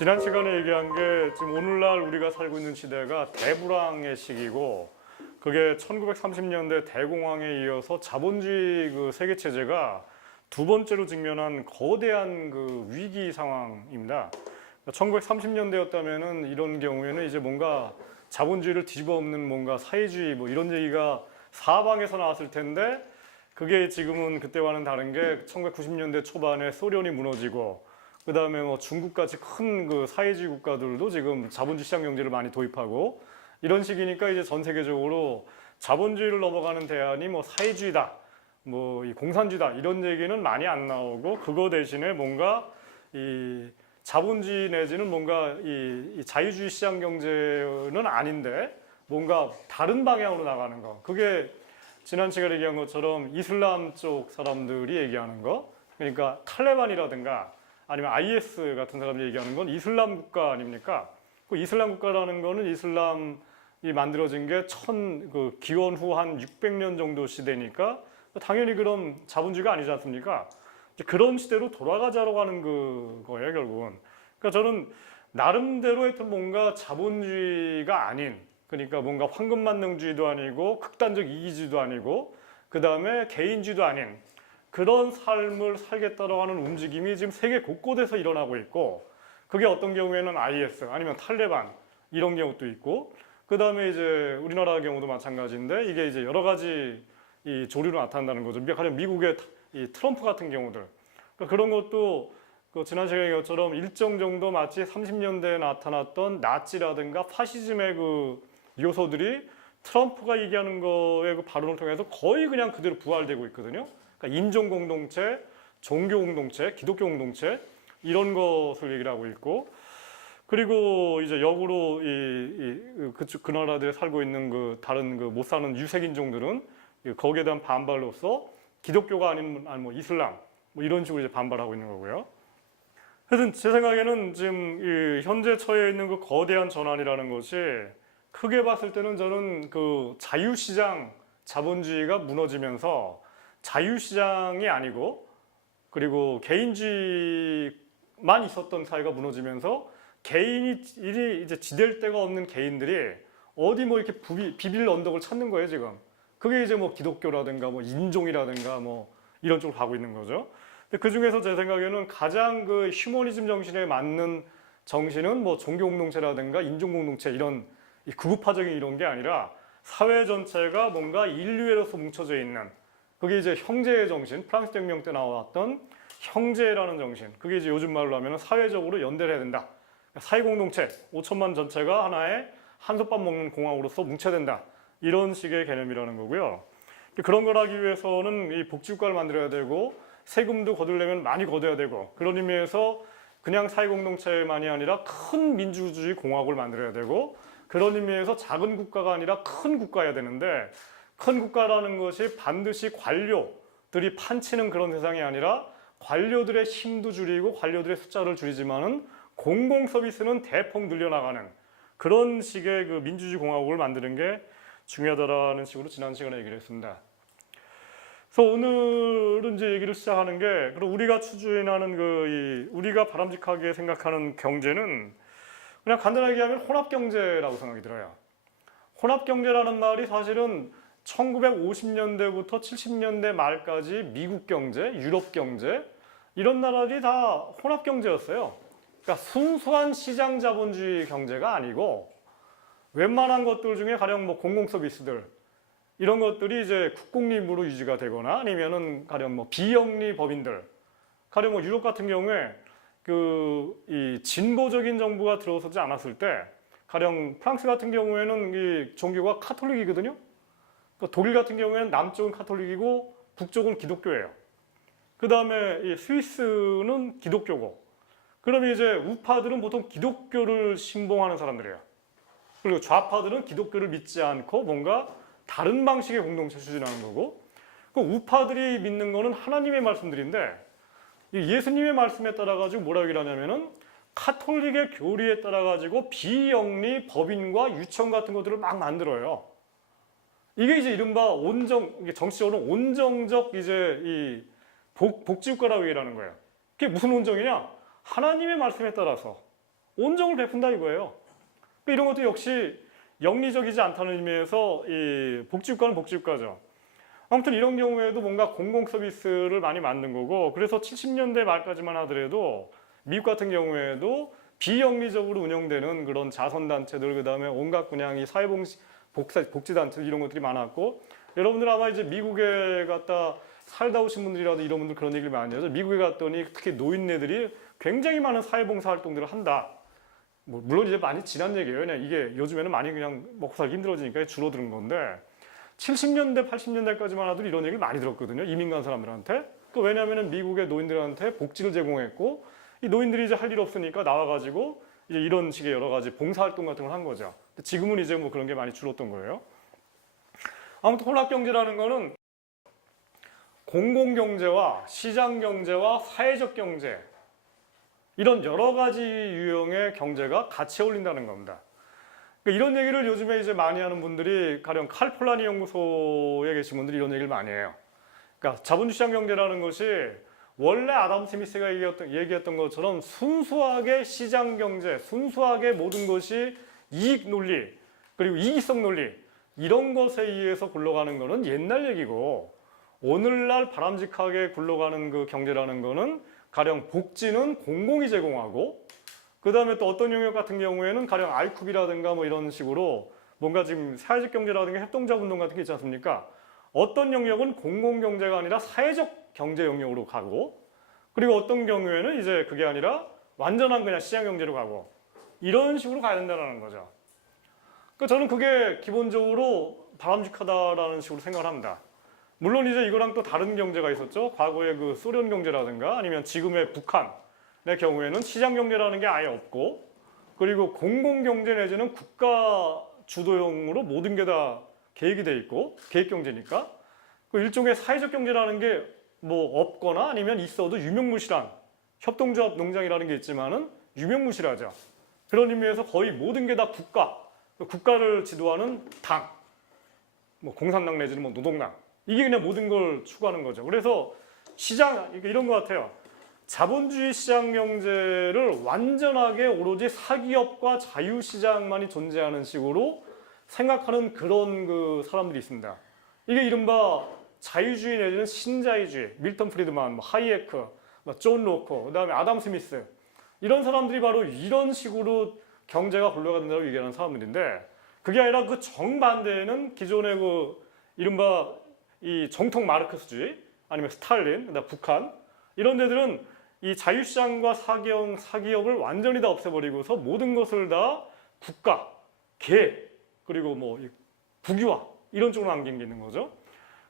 지난 시간에 얘기한 게 지금 오늘날 우리가 살고 있는 시대가 대불황의 시기고 그게 1930년대 대공황에 이어서 자본주의 그 세계 체제가 두 번째로 직면한 거대한 그 위기 상황입니다. 1930년대였다면은 이런 경우에는 이제 뭔가 자본주의를 뒤집어 엎는 뭔가 사회주의 뭐 이런 얘기가 사방에서 나왔을 텐데 그게 지금은 그때와는 다른 게 1990년대 초반에 소련이 무너지고 그 다음에 뭐 중국같이 큰 그 사회주의 국가들도 지금 자본주의 시장 경제를 많이 도입하고 이런 식이니까 이제 전 세계적으로 자본주의를 넘어가는 대안이 뭐 사회주의다, 뭐 이 공산주의다 이런 얘기는 많이 안 나오고 그거 대신에 뭔가 이 자본주의 내지는 뭔가 이 자유주의 시장 경제는 아닌데 뭔가 다른 방향으로 나가는 거. 그게 지난 시간에 얘기한 것처럼 이슬람 쪽 사람들이 얘기하는 거. 그러니까 탈레반이라든가 아니면 IS 같은 사람들이 얘기하는 건 이슬람 국가 아닙니까? 그 이슬람 국가라는 거는 이슬람이 만들어진 게 그 기원 후 한 600년 정도 시대니까 당연히 그런 자본주의가 아니지 않습니까? 그런 시대로 돌아가자라고 하는 거예요, 결국은. 그러니까 저는 나름대로 하여튼 뭔가 자본주의가 아닌, 그러니까 뭔가 황금만능주의도 아니고 극단적 이기주의도 아니고 그 다음에 개인주의도 아닌 그런 삶을 살겠다라고 하는 움직임이 지금 세계 곳곳에서 일어나고 있고 그게 어떤 경우에는 IS 아니면 탈레반 이런 경우도 있고 그 다음에 이제 우리나라 경우도 마찬가지인데 이게 이제 여러 가지 이 조류로 나타난다는 거죠. 가령 미국의 이 트럼프 같은 경우들 그러니까 그런 것도 그 지난 시간에 것처럼 일정 정도 마치 30년대에 나타났던 나치라든가 파시즘의 그 요소들이 트럼프가 얘기하는 거의 그 발언을 통해서 거의 그냥 그대로 부활되고 있거든요. 그러니까 인종 공동체, 종교 공동체, 기독교 공동체 이런 것을 얘기를 하고 있고 그리고 이제 역으로 그 나라들에 살고 있는 그 다른 그 못 사는 유색 인종들은 거기에 대한 반발로서 기독교가 아닌 뭐 이슬람 뭐 이런 식으로 이제 반발하고 있는 거고요. 하여튼 제 생각에는 지금 현재 처해 있는 그 거대한 전환이라는 것이 크게 봤을 때는 저는 그 자유시장 자본주의가 무너지면서 자유시장이 아니고 그리고 개인주의만 있었던 사회가 무너지면서 개인이 이제 지댈 데가 없는 개인들이 어디 뭐 이렇게 비빌 언덕을 찾는 거예요 지금. 그게 이제 뭐 기독교라든가 뭐 인종이라든가 뭐 이런 쪽으로 가고 있는 거죠. 그 중에서 제 생각에는 가장 그 휴머니즘 정신에 맞는 정신은 뭐 종교 공동체라든가 인종 공동체 이런 극우파적인 이런 게 아니라 사회 전체가 뭔가 인류애로서 뭉쳐져 있는 그게 이제 형제의 정신, 프랑스 혁명 때 나왔던 형제라는 정신. 그게 이제 요즘 말로 하면 사회적으로 연대를 해야 된다. 사회 공동체, 5천만 전체가 하나의 한솥밥 먹는 공화국으로서 뭉쳐야 된다. 이런 식의 개념이라는 거고요. 그런 걸 하기 위해서는 이 복지국가를 만들어야 되고 세금도 거두려면 많이 거둬야 되고 그런 의미에서 그냥 사회 공동체만이 아니라 큰 민주주의 공화국을 만들어야 되고 그런 의미에서 작은 국가가 아니라 큰 국가여야 되는데 큰 국가라는 것이 반드시 관료들이 판치는 그런 세상이 아니라 관료들의 힘도 줄이고 관료들의 숫자를 줄이지만은 공공 서비스는 대폭 늘려나가는 그런 식의 그 민주주의 공화국을 만드는 게 중요하다라는 식으로 지난 시간에 얘기를 했습니다. 그래서 오늘은 이제 얘기를 시작하는 게 그럼 우리가 추진하는 우리가 바람직하게 생각하는 경제는 그냥 간단하게 하면 혼합경제라고 생각이 들어요. 혼합경제라는 말이 사실은 1950년대부터 70년대 말까지 미국 경제, 유럽 경제 이런 나라들이 다 혼합경제였어요. 그러니까 순수한 시장 자본주의 경제가 아니고 웬만한 것들 중에 가령 뭐 공공 서비스들 이런 것들이 이제 국공립으로 유지가 되거나 아니면은 가령 뭐 비영리 법인들 가령 뭐 유럽 같은 경우에 이 진보적인 정부가 들어서지 않았을 때 가령 프랑스 같은 경우에는 이 종교가 카톨릭이거든요. 독일 같은 경우에는 남쪽은 카톨릭이고 북쪽은 기독교예요. 그 다음에 이 스위스는 기독교고 그러면 이제 우파들은 보통 기독교를 신봉하는 사람들이에요. 그리고 좌파들은 기독교를 믿지 않고 뭔가 다른 방식의 공동체 추진하는 거고 그 우파들이 믿는 거는 하나님의 말씀들인데 예수님의 말씀에 따라 가지고 뭐라고 얘기를 하냐면은 카톨릭의 교리에 따라 가지고 비영리 법인과 유청 같은 것들을 막 만들어요. 이게 이제 이른바 정치적으로 온정적 이제 이 복지국가라고 얘기하는 거예요. 그게 무슨 온정이냐? 하나님의 말씀에 따라서 온정을 베푼다 이거예요. 이런 것도 역시 영리적이지 않다는 의미에서 이 복지국가는 복지국가죠. 아무튼 이런 경우에도 뭔가 공공 서비스를 많이 만든 거고, 그래서 70년대 말까지만 하더라도 미국 같은 경우에도 비영리적으로 운영되는 그런 자선단체들, 그 다음에 온갖 그냥 이 복지단체 이런 것들이 많았고, 여러분들 아마 이제 미국에 갔다 살다 오신 분들이라도 이런 분들 그런 얘기를 많이 하죠. 미국에 갔더니 특히 노인네들이 굉장히 많은 사회봉사 활동들을 한다. 뭐 물론 이제 많이 지난 얘기예요. 그냥 이게 요즘에는 많이 그냥 먹고 살기 힘들어지니까 줄어드는 건데, 70년대, 80년대까지만 하더라도 이런 얘기를 많이 들었거든요. 이민 간 사람들한테. 왜냐하면 미국의 노인들한테 복지를 제공했고, 이 노인들이 이제 할 일 없으니까 나와가지고 이제 이런 식의 여러 가지 봉사활동 같은 걸 한 거죠. 지금은 이제 뭐 그런 게 많이 줄었던 거예요. 아무튼 혼합경제라는 거는 공공경제와 시장경제와 사회적 경제, 이런 여러 가지 유형의 경제가 같이 어울린다는 겁니다. 그러니까 이런 얘기를 요즘에 이제 많이 하는 분들이, 가령 칼폴라니 연구소에 계신 분들이 이런 얘기를 많이 해요. 그러니까 자본주의 시장 경제라는 것이 원래 아담 스미스가 얘기했던 것처럼 순수하게 시장 경제, 순수하게 모든 것이 이익 논리, 그리고 이기성 논리, 이런 것에 의해서 굴러가는 거는 옛날 얘기고, 오늘날 바람직하게 굴러가는 그 경제라는 거는 가령 복지는 공공이 제공하고, 그 다음에 또 어떤 영역 같은 경우에는 가령 아이쿠비라든가 뭐 이런 식으로 뭔가 지금 사회적 경제라든가 협동조합 운동 같은 게 있지 않습니까? 어떤 영역은 공공경제가 아니라 사회적 경제 영역으로 가고, 그리고 어떤 경우에는 이제 그게 아니라 완전한 그냥 시장 경제로 가고, 이런 식으로 가야 된다는 거죠. 그러니까 저는 그게 기본적으로 바람직하다라는 식으로 생각을 합니다. 물론 이제 이거랑 또 다른 경제가 있었죠. 과거의 그 소련 경제라든가 아니면 지금의 북한의 경우에는 시장 경제라는 게 아예 없고, 그리고 공공 경제 내지는 국가 주도형으로 모든 게 다 계획이 돼 있고, 계획 경제니까 그 일종의 사회적 경제라는 게 뭐 없거나 아니면 있어도 유명무실한 협동조합 농장이라는 게 있지만은 유명무실하죠. 그런 의미에서 거의 모든 게 다 국가를 지도하는 당, 뭐 공산당 내지는 뭐 노동당, 이게 그냥 모든 걸 추구하는 거죠. 그래서 시장, 이런 것 같아요. 자본주의 시장 경제를 완전하게 오로지 사기업과 자유시장만이 존재하는 식으로 생각하는 그런 그 사람들이 있습니다. 이게 이른바 자유주의 내지는 신자유주의, 밀턴 프리드만, 뭐 하이에크, 뭐 존 로커, 그 다음에 아담 스미스, 이런 사람들이 바로 이런 식으로 경제가 굴러간다고 얘기하는 사람들인데, 그게 아니라 그 정반대에는 기존의 그 이른바 이 정통 마르크스주의, 아니면 스탈린, 그다음 북한, 이런 데들은 이 자유시장과 사기업을 완전히 다 없애버리고서 모든 것을 다 국가, 계획, 그리고 뭐 국유화, 이런 쪽으로 남긴 게 있는 거죠.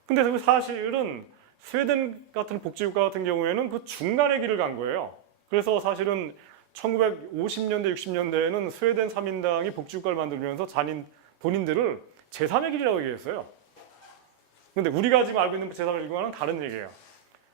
근데 그 사실은 스웨덴 같은 복지국가 같은 경우에는 그 중간의 길을 간 거예요. 그래서 사실은 1950년대, 60년대에는 스웨덴 3인당이 복지국가를 만들면서 본인들을 제3의 길이라고 얘기했어요. 근데 우리가 지금 알고 있는 제3의 길과는 다른 얘기예요.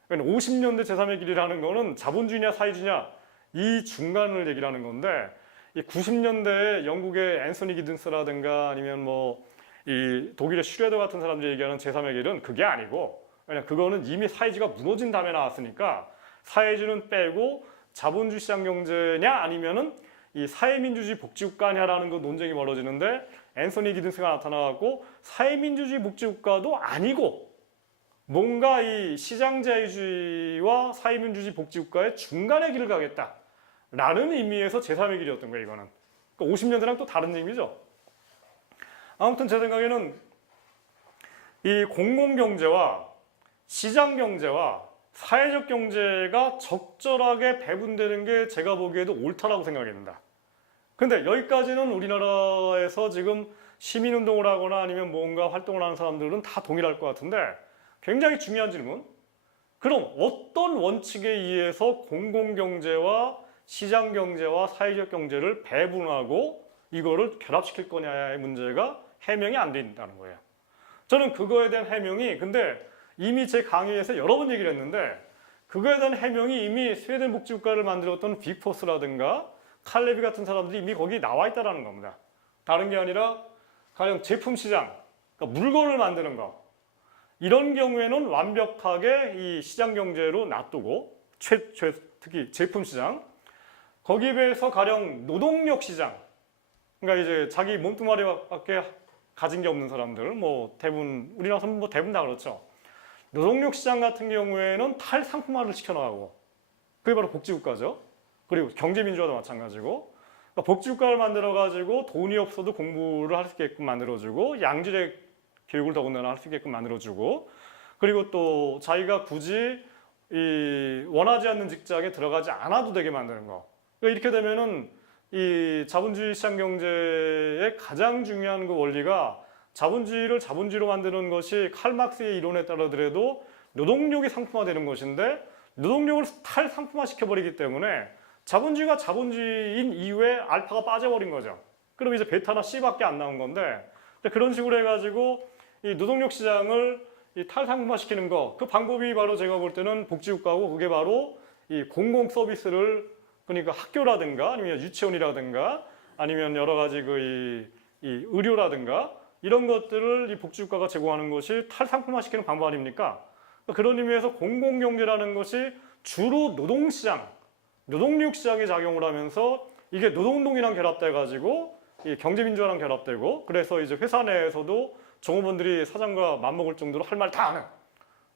그러니까 50년대 제3의 길이라는 거는 자본주의냐 사회주의냐 이 중간을 얘기를 하는 건데, 이 90년대에 영국의 앤서니 기든스라든가 아니면 뭐 이 독일의 슈레더 같은 사람들이 얘기하는 제3의 길은 그게 아니고, 그냥 그거는 이미 사회주의가 무너진 다음에 나왔으니까 사회주의는 빼고 자본주의 시장 경제냐 아니면은 이 사회민주주의 복지국가냐라는 그 논쟁이 벌어지는데, 앤서니 기든스가 나타나고 사회민주주의 복지국가도 아니고 뭔가 이 시장자유주의와 사회민주주의 복지국가의 중간의 길을 가겠다라는 의미에서 제3의 길이었던 거예요. 이거는 그러니까 50년대랑 또 다른 의미죠. 아무튼 제 생각에는 이 공공경제와 시장경제와 사회적 경제가 적절하게 배분되는 게 제가 보기에도 옳다라고 생각합니다. 근데 여기까지는 우리나라에서 지금 시민운동을 하거나 아니면 뭔가 활동을 하는 사람들은 다 동일할 것 같은데, 굉장히 중요한 질문. 그럼 어떤 원칙에 의해서 공공경제와 시장경제와 사회적 경제를 배분하고 이거를 결합시킬 거냐의 문제가 해명이 안 된다는 거예요. 저는 그거에 대한 해명이, 근데 이미 제 강의에서 여러 번 얘기를 했는데, 그거에 대한 해명이 이미 스웨덴 복지국가를 만들었던 빅포스라든가 칼레비 같은 사람들이 이미 거기 나와 있다는 겁니다. 다른 게 아니라 가령 제품 시장, 그러니까 물건을 만드는 거, 이런 경우에는 완벽하게 이 시장 경제로 놔두고 특히 제품 시장, 거기에 비해서 가령 노동력 시장, 그러니까 이제 자기 몸뚱아리밖에 가진 게 없는 사람들, 뭐 대부분 우리나라 사람 뭐 대부분 다 그렇죠. 노동력 시장 같은 경우에는 탈상품화를 시켜나가고, 그게 바로 복지국가죠. 그리고 경제민주화도 마찬가지고, 그러니까 복지국가를 만들어가지고 돈이 없어도 공부를 할 수 있게끔 만들어주고, 양질의 교육을 더군다나 할 수 있게끔 만들어주고, 그리고 또 자기가 굳이 원하지 않는 직장에 들어가지 않아도 되게 만드는 거. 그러니까 이렇게 되면은 이 자본주의 시장 경제의 가장 중요한 그 원리가 자본주의를 자본주의로 만드는 것이 칼 막스의 이론에 따르더라도 노동력이 상품화되는 것인데, 노동력을 탈상품화 시켜버리기 때문에 자본주의가 자본주의인 이후에 알파가 빠져버린 거죠. 그럼 이제 베타나 C밖에 안 나온 건데, 그런 식으로 해가지고 이 노동력 시장을 이 탈상품화 시키는 거, 그 방법이 바로 제가 볼 때는 복지국가고, 그게 바로 이 공공 서비스를, 그러니까 학교라든가 아니면 유치원이라든가 아니면 여러 가지 이 의료라든가 이런 것들을 이 복지국가가 제공하는 것이 탈상품화 시키는 방법 아닙니까? 그런 의미에서 공공경제라는 것이 주로 노동시장, 노동력 시장에 작용을 하면서 이게 노동운동이랑 결합돼 가지고 이 경제민주화랑 결합되고, 그래서 이제 회사 내에서도 종업원들이 사장과 맞먹을 정도로 할 말 다 하는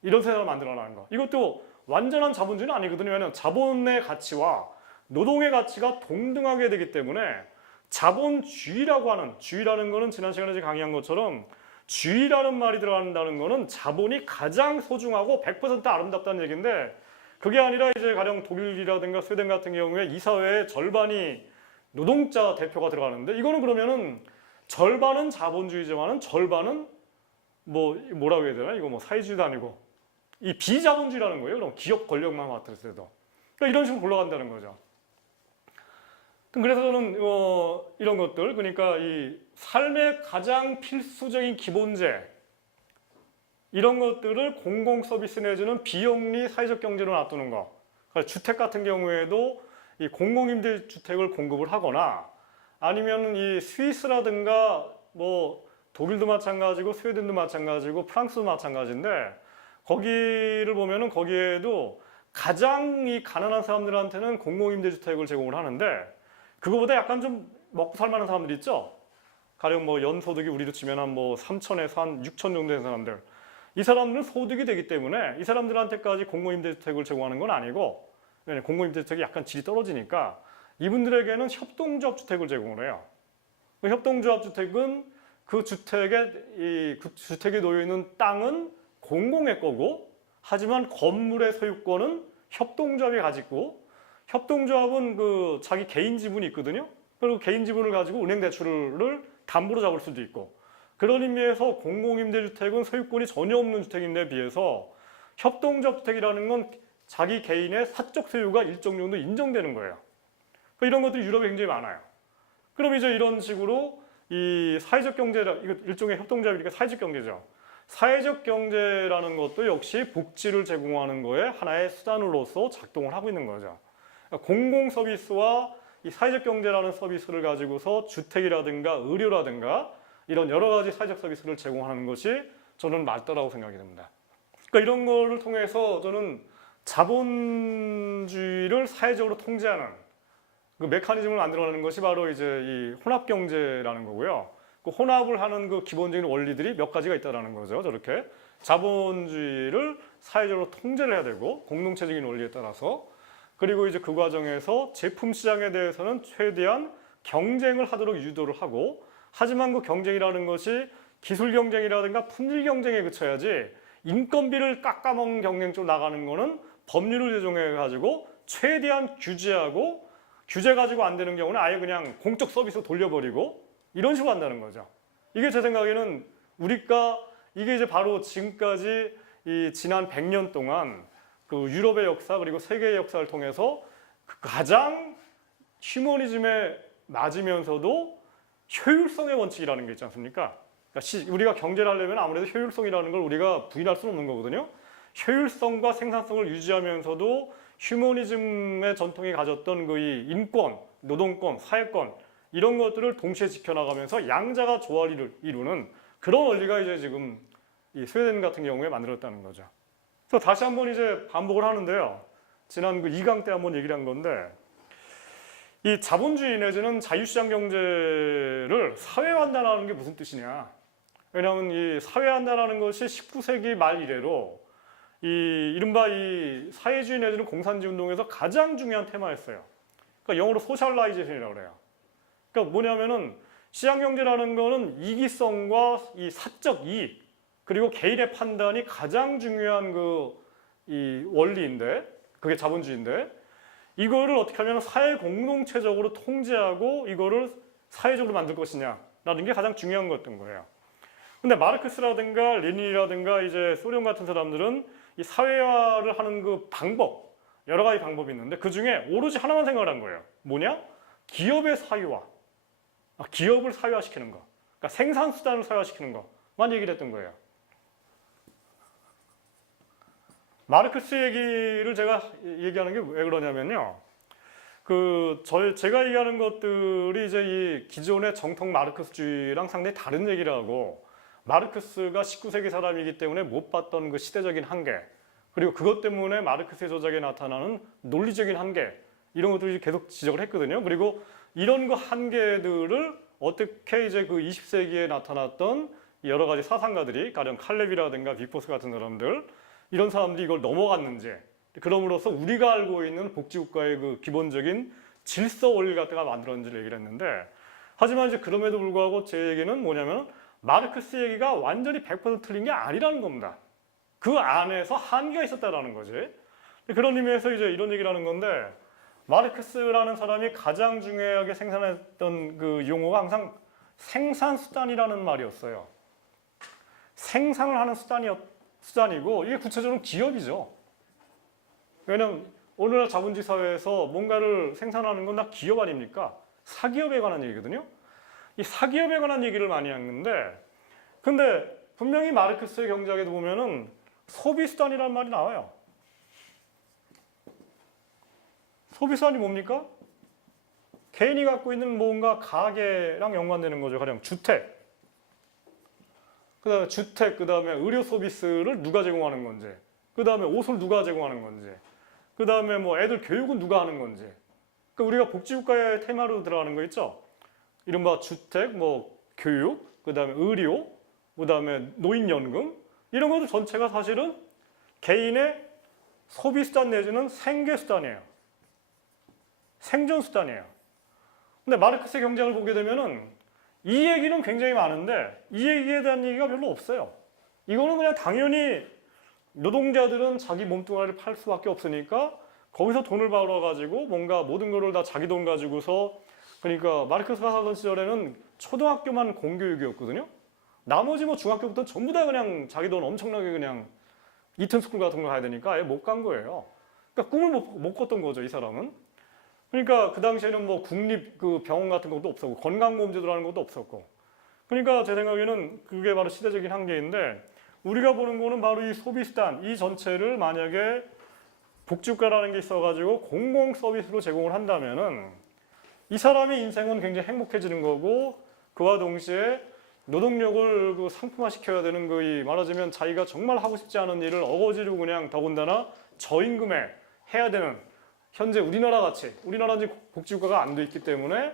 이런 세상을 만들어내는 거. 이것도 완전한 자본주의는 아니거든요. 왜냐하면 자본의 가치와 노동의 가치가 동등하게 되기 때문에 자본주의라고 하는, 주의라는 거는 지난 시간에 강의한 것처럼 주의라는 말이 들어간다는 거는 자본이 가장 소중하고 100% 아름답다는 얘기인데, 그게 아니라 이제 가령 독일이라든가 스웨덴 같은 경우에 이 사회의 절반이 노동자 대표가 들어가는데, 이거는 그러면은 절반은 자본주의지만은 절반은 뭐라고 해야 되나? 이거 뭐 사회주의도 아니고 이 비자본주의라는 거예요. 그럼 기업 권력만 맡았을 때도. 그러니까 이런 식으로 굴러간다는 거죠. 그래서 저는 이런 것들, 그러니까 이 삶의 가장 필수적인 기본재, 이런 것들을 공공 서비스 내지는 비영리 사회적 경제로 놔두는 거. 그러니까 주택 같은 경우에도 이 공공임대주택을 공급을 하거나, 아니면 이 스위스라든가 뭐 독일도 마찬가지고 스웨덴도 마찬가지고 프랑스도 마찬가지인데, 거기를 보면은 거기에도 가장 이 가난한 사람들한테는 공공임대주택을 제공을 하는데, 그거보다 약간 좀 먹고 살만한 사람들 있죠? 가령 뭐 연소득이 우리로 치면 한 뭐 3천에서 한 6천 정도 되는 사람들. 이 사람들은 소득이 되기 때문에 이 사람들한테까지 공공임대주택을 제공하는 건 아니고, 공공임대주택이 약간 질이 떨어지니까 이분들에게는 협동조합주택을 제공을 해요. 그 협동조합주택은 그 주택에 놓여있는 땅은 공공의 거고, 하지만 건물의 소유권은 협동조합이 가지고, 협동조합은 그 자기 개인 지분이 있거든요. 그리고 개인 지분을 가지고 은행 대출을 담보로 잡을 수도 있고, 그런 의미에서 공공임대주택은 소유권이 전혀 없는 주택인데 비해서 협동조합주택이라는 건 자기 개인의 사적 소유가 일정 정도 인정되는 거예요. 그러니까 이런 것들이 유럽에 굉장히 많아요. 그럼 이제 이런 식으로 이 사회적 경제라, 이거 일종의 협동조합이니까 사회적 경제죠. 사회적 경제라는 것도 역시 복지를 제공하는 거에 하나의 수단으로서 작동을 하고 있는 거죠. 그러니까 공공 서비스와 이 사회적 경제라는 서비스를 가지고서 주택이라든가 의료라든가 이런 여러 가지 사회적 서비스를 제공하는 것이 저는 맞다라고 생각이 듭니다. 그러니까 이런 거를 통해서 저는 자본주의를 사회적으로 통제하는 그 메커니즘을 만들어내는 것이 바로 이제 이 혼합 경제라는 거고요. 그 혼합을 하는 그 기본적인 원리들이 몇 가지가 있다라는 거죠. 저렇게 자본주의를 사회적으로 통제를 해야 되고, 공동체적인 원리에 따라서. 그리고 이제 그 과정에서 제품 시장에 대해서는 최대한 경쟁을 하도록 유도를 하고, 하지만 그 경쟁이라는 것이 기술 경쟁이라든가 품질 경쟁에 그쳐야지, 인건비를 깎아먹는 경쟁 쪽으로 나가는 거는 법률을 제정해 가지고 최대한 규제하고, 규제 가지고 안 되는 경우는 아예 그냥 공적 서비스 돌려버리고 이런 식으로 한다는 거죠. 이게 제 생각에는 우리가 이게 이제 바로 지금까지 이 지난 100년 동안 그 유럽의 역사 그리고 세계의 역사를 통해서 가장 휴머니즘에 맞으면서도 효율성의 원칙이라는 게 있지 않습니까? 그러니까 우리가 경제를 하려면 아무래도 효율성이라는 걸 우리가 부인할 수는 없는 거거든요. 효율성과 생산성을 유지하면서도 휴머니즘의 전통이 가졌던 그 이 인권, 노동권, 사회권 이런 것들을 동시에 지켜나가면서 양자가 조화를 이루는 그런 원리가 이제 지금 이 스웨덴 같은 경우에 만들었다는 거죠. 그래서 다시 한번 이제 반복을 하는데요. 지난 그 2강 때 한번 얘기를 한 건데, 이 자본주의 내지는 자유시장 경제를 사회화한다는 게 무슨 뜻이냐? 왜냐하면 이 사회화한다는 것이 19세기 말 이래로 이 이른바 이 사회주의 내지는 공산주의 운동에서 가장 중요한 테마였어요. 그러니까 영어로 소셜라이제이션이라고 그래요. 그러니까 뭐냐면은 시장 경제라는 거는 이기성과 이 사적 이익 그리고 개인의 판단이 가장 중요한 이 원리인데 그게 자본주의인데 이거를 어떻게 하면 사회 공동체적으로 통제하고 이거를 사회적으로 만들 것이냐라는 게 가장 중요한 거였던 거예요. 근데 마르크스라든가 레닌이라든가 이제 소련 같은 사람들은 이 사회화를 하는 그 방법 여러 가지 방법이 있는데 그 중에 오로지 하나만 생각을 한 거예요. 뭐냐? 기업의 사유화. 기업을 사유화시키는 거. 그러니까 생산수단을 사유화시키는 거만 얘기를 했던 거예요. 마르크스 얘기를 제가 얘기하는 게 왜 그러냐면요. 제가 얘기하는 것들이 이제 이 기존의 정통 마르크스주의랑 상당히 다른 얘기를 하고 마르크스가 19세기 사람이기 때문에 못 봤던 그 시대적인 한계 그리고 그것 때문에 마르크스의 저작에 나타나는 논리적인 한계 이런 것들을 계속 지적을 했거든요. 그리고 이런 그 한계들을 어떻게 이제 그 20세기에 나타났던 여러 가지 사상가들이 가령 칼렙이라든가 빅포스 같은 사람들 이런 사람들이 이걸 넘어갔는지 그럼으로써 우리가 알고 있는 복지국가의 그 기본적인 질서 원리를 갖다가 만들었는지를 얘기를 했는데 하지만 이제 그럼에도 불구하고 제 얘기는 뭐냐면 마르크스 얘기가 완전히 100% 틀린 게 아니라는 겁니다. 그 안에서 한계가 있었다라는 거지. 그런 의미에서 이제 이런 얘기를 하는 건데 마르크스라는 사람이 가장 중요하게 생산했던 그 용어가 항상 생산수단이라는 말이었어요. 생산을 하는 수단이고 이게 구체적으로 기업이죠. 왜냐하면 오늘날 자본주의 사회에서 뭔가를 생산하는 건 다 기업 아닙니까? 사기업에 관한 얘기거든요. 이 사기업에 관한 얘기를 많이 하는데 근데 분명히 마르크스의 경제학에도 보면은 소비수단이라는 말이 나와요. 소비수단이 뭡니까? 개인이 갖고 있는 뭔가 가계랑 연관되는 거죠. 가령 주택, 그 다음에 의료 서비스를 누가 제공하는 건지, 그 다음에 옷을 누가 제공하는 건지, 그 다음에 뭐 애들 교육은 누가 하는 건지. 그러니까 우리가 복지국가의 테마로 들어가는 거 있죠? 이른바 주택, 뭐 교육, 그 다음에 의료, 그 다음에 노인연금 이런 것들 전체가 사실은 개인의 소비수단 내지는 생계수단이에요. 생존수단이에요. 근데 마르크스의 경제학을 보게 되면은 이 얘기는 굉장히 많은데 이 얘기에 대한 얘기가 별로 없어요. 이거는 그냥 당연히 노동자들은 자기 몸뚱아리를 팔 수밖에 없으니까 거기서 돈을 벌어가지고 뭔가 모든 거를 다 자기 돈 가지고서 그러니까 마르크스가 살던 시절에는 초등학교만 공교육이었거든요. 나머지 뭐 중학교부터 전부 다 그냥 자기 돈 엄청나게 그냥 이튼 스쿨 같은 거 가야 되니까 아예 못 간 거예요. 그러니까 꿈을 못 꿨던 거죠, 이 사람은. 그러니까 그 당시에는 뭐 국립 그 병원 같은 것도 없었고 건강보험제도라는 것도 없었고. 그러니까 제 생각에는 그게 바로 시대적인 한계인데 우리가 보는 거는 바로 이 소비수단 이 전체를 만약에 복지국가라는 게 있어가지고 공공 서비스로 제공을 한다면은 이 사람의 인생은 굉장히 행복해지는 거고 그와 동시에 노동력을 그 상품화시켜야 되는 이 말하자면 자기가 정말 하고 싶지 않은 일을 어거지로 그냥 더군다나 저임금에 해야 되는 현재 우리나라 같이 우리나라는 복지국가가 안 돼 있기 때문에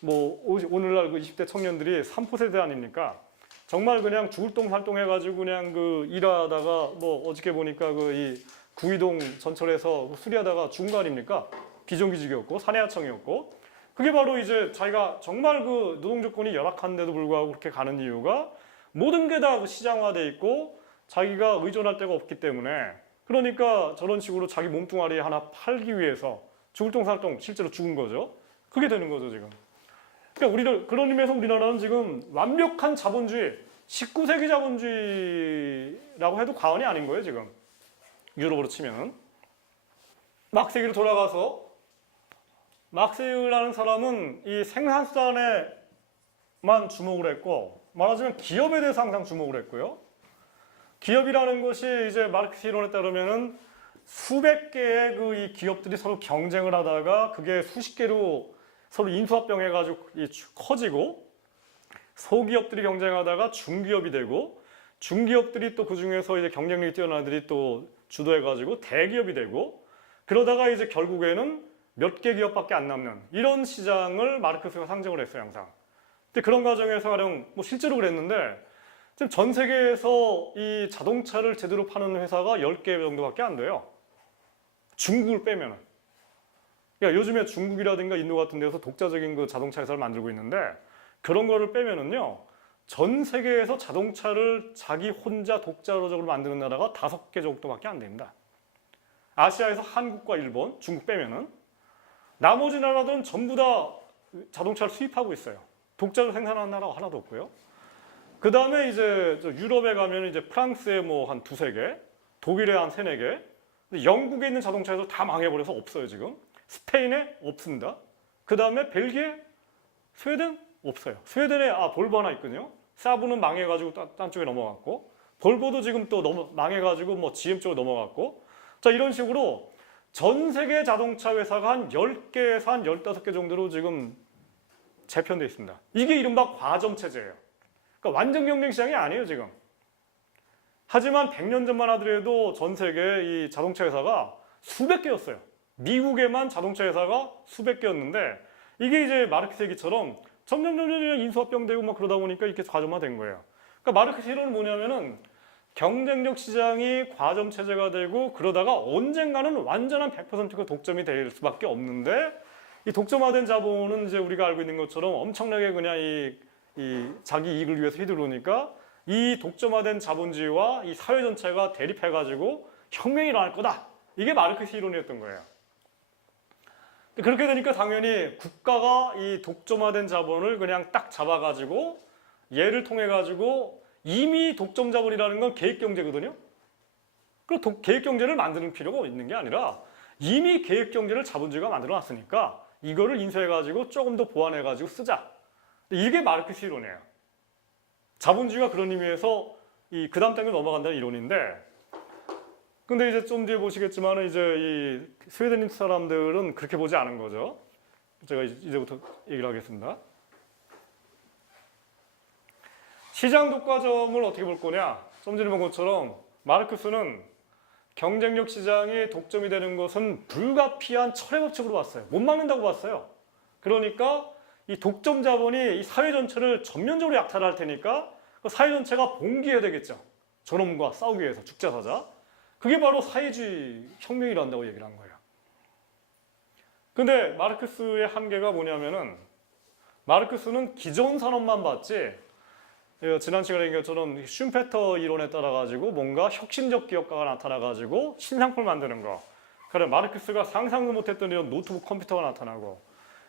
뭐 오늘날 그 20대 청년들이 3포 아닙니까? 정말 그냥 죽을 똥 살똥 해가지고 그냥 그 일하다가 뭐 어저께 보니까 그 이 구이동 전철에서 수리하다가 죽은 거 아닙니까? 비정규직이었고 사내하청이었고 그게 바로 이제 자기가 정말 그 노동 조건이 열악한데도 불구하고 그렇게 가는 이유가 모든 게 다 시장화돼 있고 자기가 의존할 데가 없기 때문에 그러니까 저런 식으로 자기 몸뚱아리 하나 팔기 위해서 죽을 똥 살 똥 실제로 죽은 거죠. 그게 되는 거죠 지금. 그러니까 그런 의미에서 우리나라는 지금 완벽한 자본주의, 19세기 자본주의라고 해도 과언이 아닌 거예요 지금. 유럽으로 치면은. 막스에게로 돌아가서 막스라는 사람은 이 생산수단에만 주목을 했고 말하자면 기업에 대해서 항상 주목을 했고요. 기업이라는 것이 이제 마르크스 이론에 따르면은 수백 개의 이 기업들이 서로 경쟁을 하다가 그게 수십 개로 서로 인수합병해가지고 커지고 소기업들이 경쟁하다가 중기업이 되고 중기업들이 또 그 중에서 이제 경쟁력이 뛰어난 애들이 또 주도해가지고 대기업이 되고 그러다가 이제 결국에는 몇 개 기업밖에 안 남는 이런 시장을 마르크스가 상정을 했어요, 항상. 근데 그런 과정에서 가령 뭐 실제로 그랬는데 지금 전 세계에서 이 자동차를 제대로 파는 회사가 10개 정도밖에 안 돼요. 중국을 빼면은. 그러니까 요즘에 중국이라든가 인도 같은 데서 독자적인 그 자동차 회사를 만들고 있는데 그런 거를 빼면은요. 전 세계에서 자동차를 자기 혼자 독자적으로 만드는 나라가 5개 정도밖에 안 됩니다. 아시아에서 한국과 일본, 중국 빼면은 나머지 나라들은 전부 다 자동차를 수입하고 있어요. 독자로 생산하는 나라가 하나도 없고요. 그 다음에 이제 유럽에 가면 이제 프랑스에 뭐 한 2-3개, 독일에 한 3-4개, 영국에 있는 자동차에서 다 망해버려서 없어요, 지금. 스페인에 없습니다. 그 다음에 벨기에, 스웨덴 없어요. 스웨덴에 볼보 하나 있거든요. 사브는 망해가지고 딴 쪽에 넘어갔고, 볼보도 지금 또 망해가지고 뭐 GM 쪽으로 넘어갔고, 자 이런 식으로 전 세계 자동차 회사가 한 10개에서 한 15개 정도로 지금 재편되어 있습니다. 이게 이른바 과점 체제예요. 그러니까 완전 경쟁 시장이 아니에요, 지금. 하지만 100년 전만 하더라도 전 세계 이 자동차 회사가 수백 개였어요. 미국에만 자동차 회사가 수백 개였는데 이게 이제 마르크스 얘기처럼 점점 인수합병되고 막 그러다 보니까 이렇게 과점화된 거예요. 그러니까 마르크스 이론은 뭐냐면은 경쟁력 시장이 과점 체제가 되고 그러다가 언젠가는 완전한 100%가 독점이 될 수밖에 없는데 이 독점화된 자본은 이제 우리가 알고 있는 것처럼 엄청나게 그냥 이 자기 이익을 위해서 휘두르니까 이 독점화된 자본주의와 이 사회 전체가 대립해가지고 혁명이 일어날 거다. 이게 마르크스 이론이었던 거예요. 그렇게 되니까 당연히 국가가 이 독점화된 자본을 그냥 딱 잡아가지고 얘를 통해가지고 이미 독점 자본이라는 건 계획경제거든요. 그럼 계획경제를 만드는 필요가 있는 게 아니라 이미 계획경제를 자본주의가 만들어놨으니까 이거를 인수해가지고 조금 더 보완해가지고 쓰자. 이게 마르크스 이론이에요. 자본주의가 그런 의미에서 그 다음 단계로 넘어간다는 이론인데, 근데 이제 좀 뒤에 보시겠지만 이제 이 스웨덴 사람들은 그렇게 보지 않은 거죠. 제가 이제부터 얘기를 하겠습니다. 시장 독과점을 어떻게 볼 거냐? 좀 전에 본 것처럼 마르크스는 경쟁력 시장이 독점이 되는 것은 불가피한 철의 법칙으로 봤어요. 못 막는다고 봤어요. 그러니까 이 독점 자본이 이 사회 전체를 전면적으로 약탈할 테니까 그 사회 전체가 봉기해야 되겠죠. 저놈과 싸우기 위해서 죽자사자. 그게 바로 사회주의 혁명이란다고 얘기를 한 거예요. 근데 마르크스의 한계가 뭐냐면은 마르크스는 기존 산업만 봤지 지난 시간에 얘기한 것처럼 슌페터 이론에 따라 가지고 뭔가 혁신적 기업가가 나타나 가지고 신상품을 만드는 거. 그래 마르크스가 상상도 못했던 이런 노트북 컴퓨터가 나타나고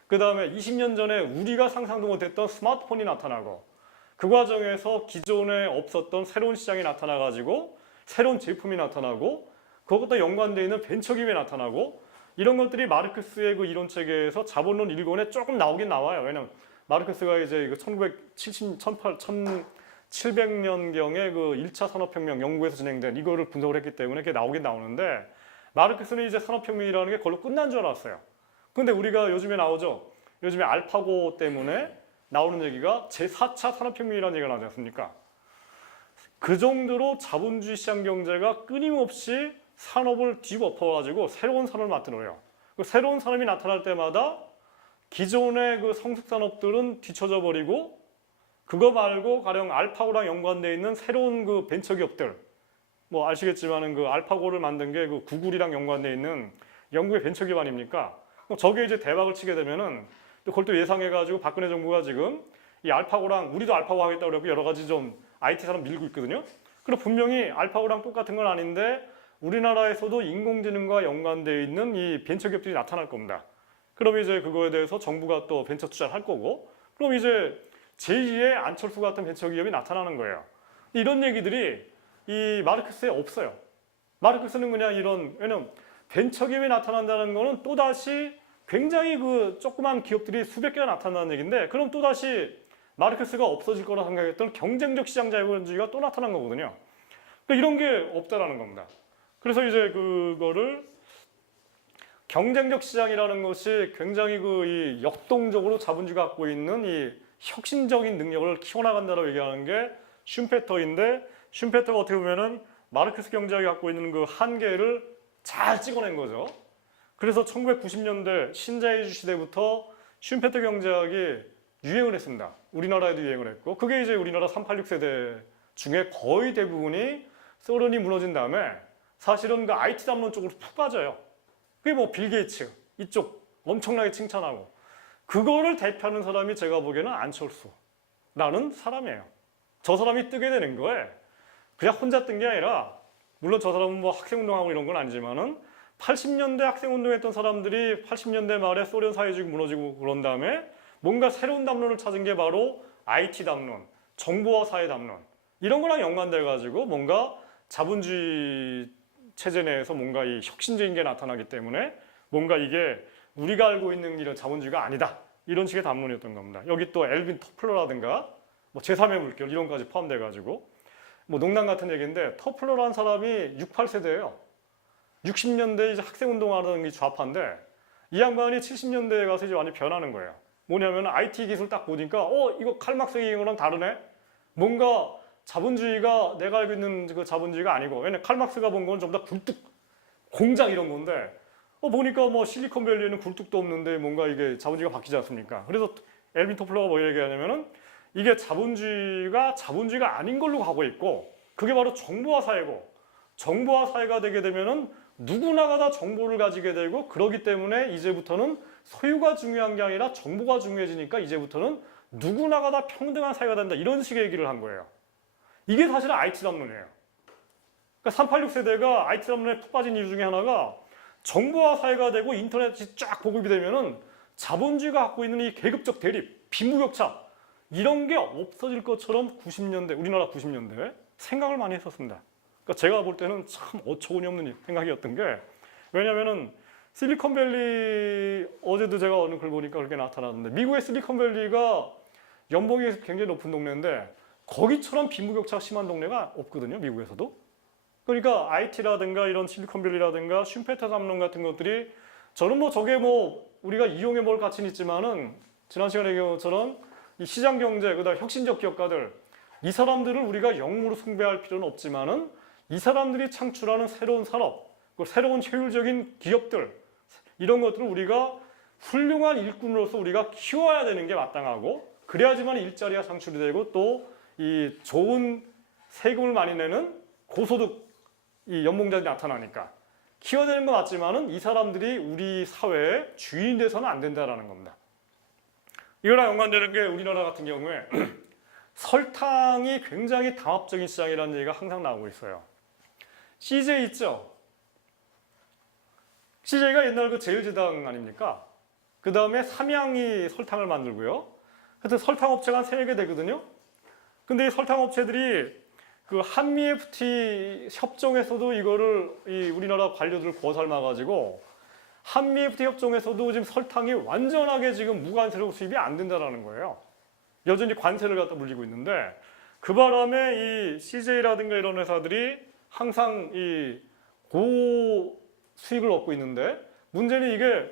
그 다음에 20년 전에 우리가 상상도 못했던 스마트폰이 나타나고 그 과정에서 기존에 없었던 새로운 시장이 나타나 가지고 새로운 제품이 나타나고 그것과 연관되어 있는 벤처기업이 나타나고 이런 것들이 마르크스의 그 이론 체계에서 자본론 1권에 조금 나오긴 나와요. 왜냐면 마르크스가 이제 1700년경에 그 1차 산업혁명 영국에서 진행된 이거를 분석을 했기 때문에 그게 나오긴 나오는데 마르크스는 이제 산업혁명이라는 게 그걸로 끝난 줄 알았어요. 근데 우리가 요즘에 나오죠. 요즘에 알파고 때문에 나오는 얘기가 제4차 산업혁명이라는 얘기가 나오지 않습니까? 그 정도로 자본주의 시장 경제가 끊임없이 산업을 뒤엎어가지고 새로운 산업을 만들어요. 그 새로운 산업이 나타날 때마다 기존의 그 성숙 산업들은 뒤쳐져 버리고 그거 말고 가령 알파고랑 연관되어 있는 새로운 그 벤처 기업들 뭐 아시겠지만은 그 알파고를 만든 게 그 구글이랑 연관되어 있는 영국의 벤처 기업 아닙니까? 저게 이제 대박을 치게 되면은 그걸 또 예상해가지고 박근혜 정부가 지금 이 알파고랑 우리도 알파고 하겠다고 그러고 여러 가지 좀 IT 산업 밀고 있거든요. 그리고 분명히 알파고랑 똑같은 건 아닌데 우리나라에서도 인공지능과 연관되어 있는 이 벤처 기업들이 나타날 겁니다. 그럼 이제 그거에 대해서 정부가 또 벤처 투자를 할 거고 그럼 이제 제2의 안철수 같은 벤처 기업이 나타나는 거예요. 이런 얘기들이 이 마르크스에 없어요. 마르크스는 그냥 왜냐면 벤처 기업이 나타난다는 거는 또다시 굉장히 그 조그만 기업들이 수백 개가 나타난다는 얘기인데 그럼 또다시 마르크스가 없어질 거라 생각했던 경쟁적 시장 자본주의가 또 나타난 거거든요. 그러니까 이런 게 없다라는 겁니다. 그래서 이제 그거를 경쟁적 시장이라는 것이 굉장히 이 역동적으로 자본주의가 갖고 있는 이 혁신적인 능력을 키워나간다고 얘기하는 게 슌페터인데 슌페터가 어떻게 보면은 마르크스 경제학이 갖고 있는 그 한계를 잘 찍어낸 거죠. 그래서 1990년대 신자유주의 시대부터 슈페르트 경제학이 유행을 했습니다. 우리나라에도 유행을 했고, 그게 이제 우리나라 386 세대 중에 거의 대부분이 소련이 무너진 다음에 사실은 그 IT 담론 쪽으로 푹 빠져요. 그게 뭐 빌 게이츠 이쪽 엄청나게 칭찬하고, 그거를 대표하는 사람이 제가 보기에는 안철수라는 사람이에요. 저 사람이 뜨게 되는 거에 그냥 혼자 뜬 게 아니라, 물론 저 사람은 뭐 학생운동하고 이런 건 아니지만은 80년대 학생운동했던 사람들이 80년대 말에 소련 사회주의 무너지고 그런 다음에 뭔가 새로운 담론을 찾은 게 바로 IT 담론, 정보화 사회 담론, 이런 거랑 연관돼가지고 뭔가 자본주의 체제 내에서 뭔가 이 혁신적인 게 나타나기 때문에 뭔가 이게 우리가 알고 있는 이런 자본주의가 아니다, 이런 식의 담론이었던 겁니다. 여기 또 엘빈 토플러라든가 뭐 제3의 물결 이런 까지 포함돼가지고, 뭐 농담 같은 얘기인데 토플러라는 사람이 68세대예요. 60년대 이제 학생운동하는 게 좌파인데 이 양반이 70년대에 가서 이제 완전히 변하는 거예요. 뭐냐면 IT 기술 딱 보니까 이거 칼막스 얘기한 거랑 다르네. 뭔가 자본주의가 내가 알고 있는 그 자본주의가 아니고, 왜냐면 칼막스가 본 건 전부 다 굴뚝 공장 이런 건데 보니까 뭐 실리콘밸리에는 굴뚝도 없는데 뭔가 이게 자본주의가 바뀌지 않습니까? 그래서 엘빈 토플러가 뭐 얘기하냐면은 이게 자본주의가 아닌 걸로 가고 있고, 그게 바로 정보화 사회고, 정보화 사회가 되게 되면은 누구나가 다 정보를 가지게 되고, 그러기 때문에 이제부터는 소유가 중요한 게 아니라 정보가 중요해지니까 이제부터는 누구나가 다 평등한 사회가 된다, 이런 식의 얘기를 한 거예요. 이게 사실은 IT 담론이에요. 그러니까 386 세대가 IT 담론에 푹 빠진 이유 중에 하나가 정보화 사회가 되고 인터넷이 쫙 보급이 되면은 자본주의가 갖고 있는 이 계급적 대립, 빈부격차 이런 게 없어질 것처럼 90년대, 우리나라 90년대에 생각을 많이 했었습니다. 그러니까 제가 볼 때는 참 어처구니 없는 생각이었던 게, 왜냐면은 실리콘밸리, 어제도 제가 어느 글 보니까 그렇게 나타났는데, 미국의 실리콘밸리가 연봉이 굉장히 높은 동네인데 거기처럼 빈부격차가 심한 동네가 없거든요, 미국에서도. 그러니까 IT라든가 이런 실리콘밸리라든가 슈페르트 담론 같은 것들이, 저는 뭐 저게 뭐 우리가 이용해 볼 가치는 있지만은 지난 시간에 얘기한 것처럼 이 시장 경제, 그다음 혁신적 기업가들, 이 사람들을 우리가 영웅으로 숭배할 필요는 없지만은 이 사람들이 창출하는 새로운 산업, 새로운 효율적인 기업들, 이런 것들을 우리가 훌륭한 일꾼으로서 우리가 키워야 되는 게 마땅하고, 그래야지만 일자리가 창출이 되고 또 이 좋은 세금을 많이 내는 고소득 이 연봉자들이 나타나니까 키워야 되는 건 맞지만은 이 사람들이 우리 사회의 주인이 돼서는 안 된다라는 겁니다. 이거랑 연관되는 게 우리나라 같은 경우에 설탕이 굉장히 담합적인 시장이라는 얘기가 항상 나오고 있어요. CJ 있죠? CJ가 옛날 그 제일제당 아닙니까? 그 다음에 삼양이 설탕을 만들고요. 하여튼 설탕업체가 한 3-4개 되거든요. 근데 이 설탕업체들이 그 한미 FTA 협정에서도 이거를 우리나라 관료들을 구워삶아가지고 한미 FTA 협정에서도 지금 설탕이 완전하게 지금 무관세로 수입이 안 된다는 거예요. 여전히 관세를 갖다 물리고 있는데, 그 바람에 이 CJ라든가 이런 회사들이 항상 이 고수익을 얻고 있는데, 문제는 이게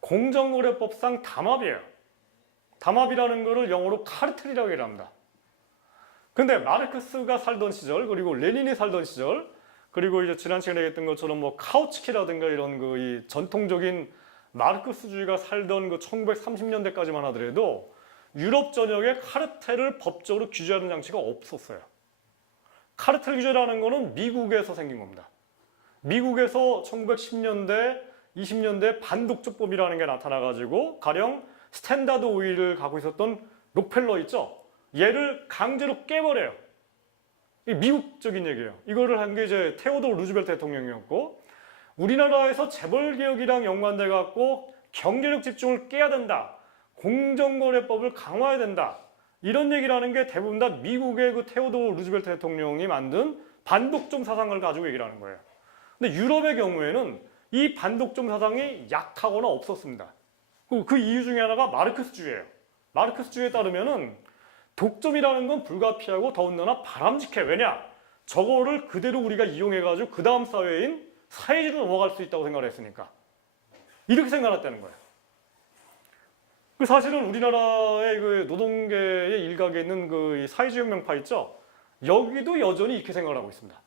공정거래법상 담합이에요. 담합이라는 거를 영어로 카르텔이라고 얘기합니다. 근데 마르크스가 살던 시절, 그리고 레닌이 살던 시절, 그리고 이제 지난 시간에 얘기했던 것처럼 뭐 카우츠키라든가 이런 그 이 전통적인 마르크스주의가 살던 그 1930년대까지만 하더라도 유럽 전역에 카르텔을 법적으로 규제하는 장치가 없었어요. 카르텔 규제라는 거는 미국에서 생긴 겁니다. 미국에서 1910년대, 20년대 반독점법이라는 게 나타나가지고 가령 스탠다드 오일을 갖고 있었던 록펠러 있죠? 얘를 강제로 깨버려요. 이게 미국적인 얘기예요. 이거를 한 게 이제 테오도르 루즈벨트 대통령이었고, 우리나라에서 재벌개혁이랑 연관돼 갖고 경제력 집중을 깨야 된다, 공정거래법을 강화해야 된다, 이런 얘기를 하는 게 대부분 다 미국의 그 테오도르 루즈벨트 대통령이 만든 반독점 사상을 가지고 얘기를 하는 거예요. 근데 유럽의 경우에는 이 반독점 사상이 약하거나 없었습니다. 그 이유 중에 하나가 마르크스주의예요. 마르크스주의에 따르면은 독점이라는 건 불가피하고 더군다나 바람직해. 왜냐? 저거를 그대로 우리가 이용해가지고 그 다음 사회인 사회주의로 넘어갈 수 있다고 생각을 했으니까. 이렇게 생각했다는 거예요. 사실은 우리나라의 그 노동계의 일각에 있는 그 사회주의 혁명파 있죠? 여기도 여전히 이렇게 생각을 하고 있습니다.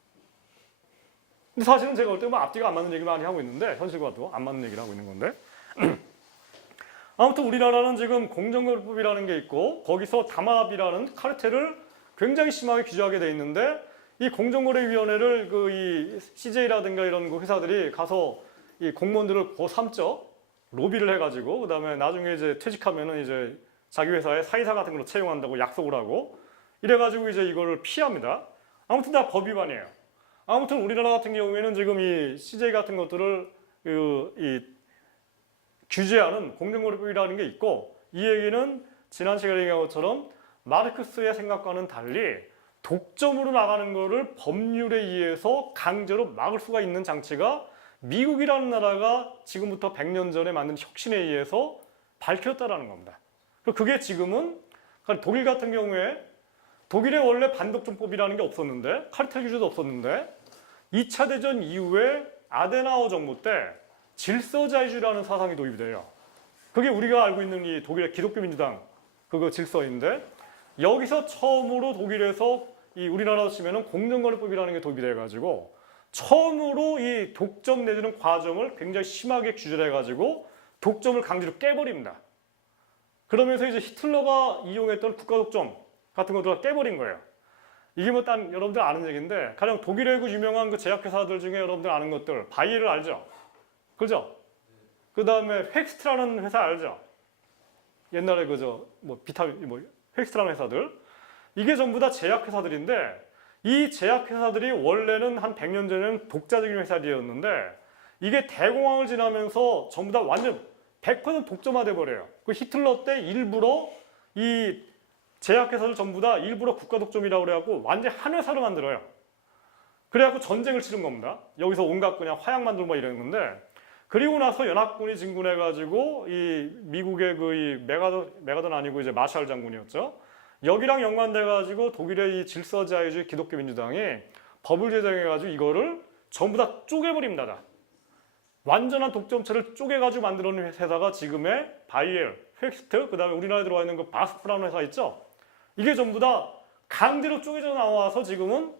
근데 사실은 제가 볼 때 뭐 앞뒤가 안 맞는 얘기를 많이 하고 있는데 현실과도 안 맞는 얘기를 하고 있는 건데 아무튼 우리나라는 지금 공정거래법이라는 게 있고 거기서 담합이라는 카르텔을 굉장히 심하게 규제하게 돼 있는데 이 공정거래위원회를 이 CJ라든가 이런 그 회사들이 가서 이 공무원들을 고삼죠 로비를 해가지고 그다음에 나중에 이제 퇴직하면은 이제 자기 회사에 사이사 같은 걸로 채용한다고 약속을 하고 이래가지고 이제 이거를 피합니다. 아무튼 다 법 위반이에요. 아무튼 우리나라 같은 경우에는 지금 이 CJ 같은 것들을 이 규제하는 공정거래법이라는 게 있고 이 얘기는 지난 시간에 얘기한 것처럼 마르크스의 생각과는 달리 독점으로 나가는 거를 법률에 의해서 강제로 막을 수가 있는 장치가 미국이라는 나라가 지금부터 100년 전에 만든 혁신에 의해서 밝혔다라는 겁니다. 그게 지금은 독일 같은 경우에 독일에 원래 반독점법이라는 게 없었는데 카르텔 규제도 없었는데 2차 대전 이후에 아데나워 정부 때 질서자유주의라는 사상이 도입이 돼요. 그게 우리가 알고 있는 이 독일의 기독교 민주당 그거 질서인데 여기서 처음으로 독일에서 이 우리나라로 치면은 공정거래법이라는 게 도입이 돼가지고 처음으로 이 독점 내지는 과점을 굉장히 심하게 규제를 해가지고 독점을 강제로 깨버립니다. 그러면서 이제 히틀러가 이용했던 국가독점 같은 것들을 깨버린 거예요. 이게 뭐 딴 여러분들 아는 얘기인데 가령 독일의 그 유명한 그 제약회사들 중에 여러분들 아는 것들 바이에를 알죠? 그죠? 그 다음에 획스트라는 회사 알죠? 옛날에 그저 뭐 비타민 뭐 획스트라는 회사들 이게 전부 다 제약회사들인데 이 제약회사들이 원래는 한 100년 전에는 독자적인 회사들이었는데 이게 대공황을 지나면서 전부 다 완전 100% 독점화돼 버려요. 그 히틀러 때 일부러 이 제약회사들 전부 다 일부러 국가 독점이라고 그래갖고 완전 한 회사로 만들어요. 그래갖고 전쟁을 치른 겁니다. 여기서 온갖 그냥 화약 만들고 뭐 이러는 건데 그리고 나서 연합군이 진군해가지고 이 미국의 그 이 메가던 아니고 이제 마샬 장군이었죠. 여기랑 연관돼가지고 독일의 이 질서자유주의 기독교 민주당이 법을 제정해가지고 이거를 전부 다 쪼개버립니다. 완전한 독점체를 쪼개가지고 만들어놓은 회사가 지금의 바이엘, 획스트, 그 다음에 우리나라에 들어와 있는 그 바스프라는 회사 있죠? 이게 전부 다 강제로 쪼개져 나와서 지금은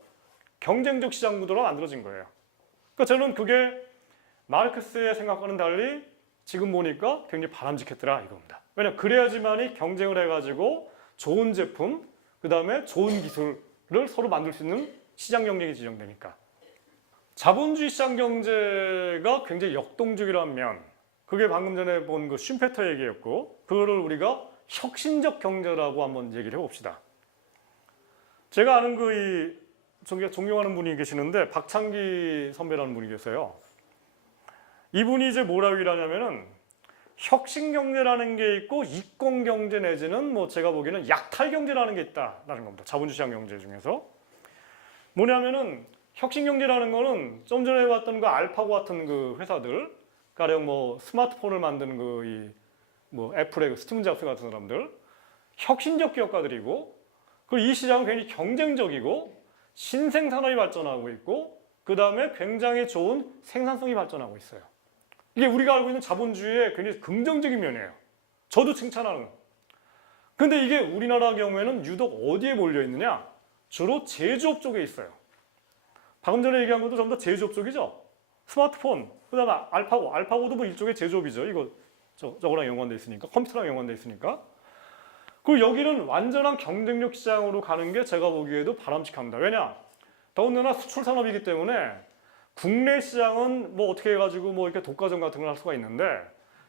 경쟁적 시장 구도로 만들어진 거예요. 그러니까 저는 그게 마르크스의 생각과는 달리 지금 보니까 굉장히 바람직했더라 이겁니다. 왜냐하면 그래야지만이 경쟁을 해가지고 좋은 제품, 그 다음에 좋은 기술을 서로 만들 수 있는 시장 경쟁이 지정되니까. 자본주의 시장 경제가 굉장히 역동적이라는 면, 그게 방금 전에 본 그 슌페터 얘기였고, 그거를 우리가 혁신적 경제라고 한번 얘기를 해봅시다. 제가 아는 존경하는 분이 계시는데 박창기 선배라는 분이 계세요. 이분이 이제 뭐라고 일하냐면은 혁신 경제라는 게 있고 이권 경제 내지는 뭐 제가 보기에는 약탈 경제라는 게 있다라는 겁니다. 자본주의 시장 경제 중에서 뭐냐면은 혁신 경제라는 거는 좀 전에 봤던 그 알파고 같은 그 회사들, 가령 뭐 스마트폰을 만드는 뭐 애플의 그 스티브 잡스 같은 사람들, 혁신적 기업가들이고, 그리고 이 시장은 굉장히 경쟁적이고 신생 산업이 발전하고 있고, 그 다음에 굉장히 좋은 생산성이 발전하고 있어요. 이게 우리가 알고 있는 자본주의의 굉장히 긍정적인 면이에요. 저도 칭찬하는. 근데 이게 우리나라 경우에는 유독 어디에 몰려 있느냐? 주로 제조업 쪽에 있어요. 방금 전에 얘기한 것도 전부 다 제조업 쪽이죠. 스마트폰, 그 다음에 알파고도 뭐 일종의 제조업이죠. 이거 저거랑 연관돼 있으니까, 컴퓨터랑 연관돼 있으니까. 그리고 여기는 완전한 경쟁력 시장으로 가는 게 제가 보기에도 바람직합니다. 왜냐? 더군다나 수출 산업이기 때문에 국내 시장은 뭐 어떻게 해가지고 뭐 이렇게 독과점 같은 걸 할 수가 있는데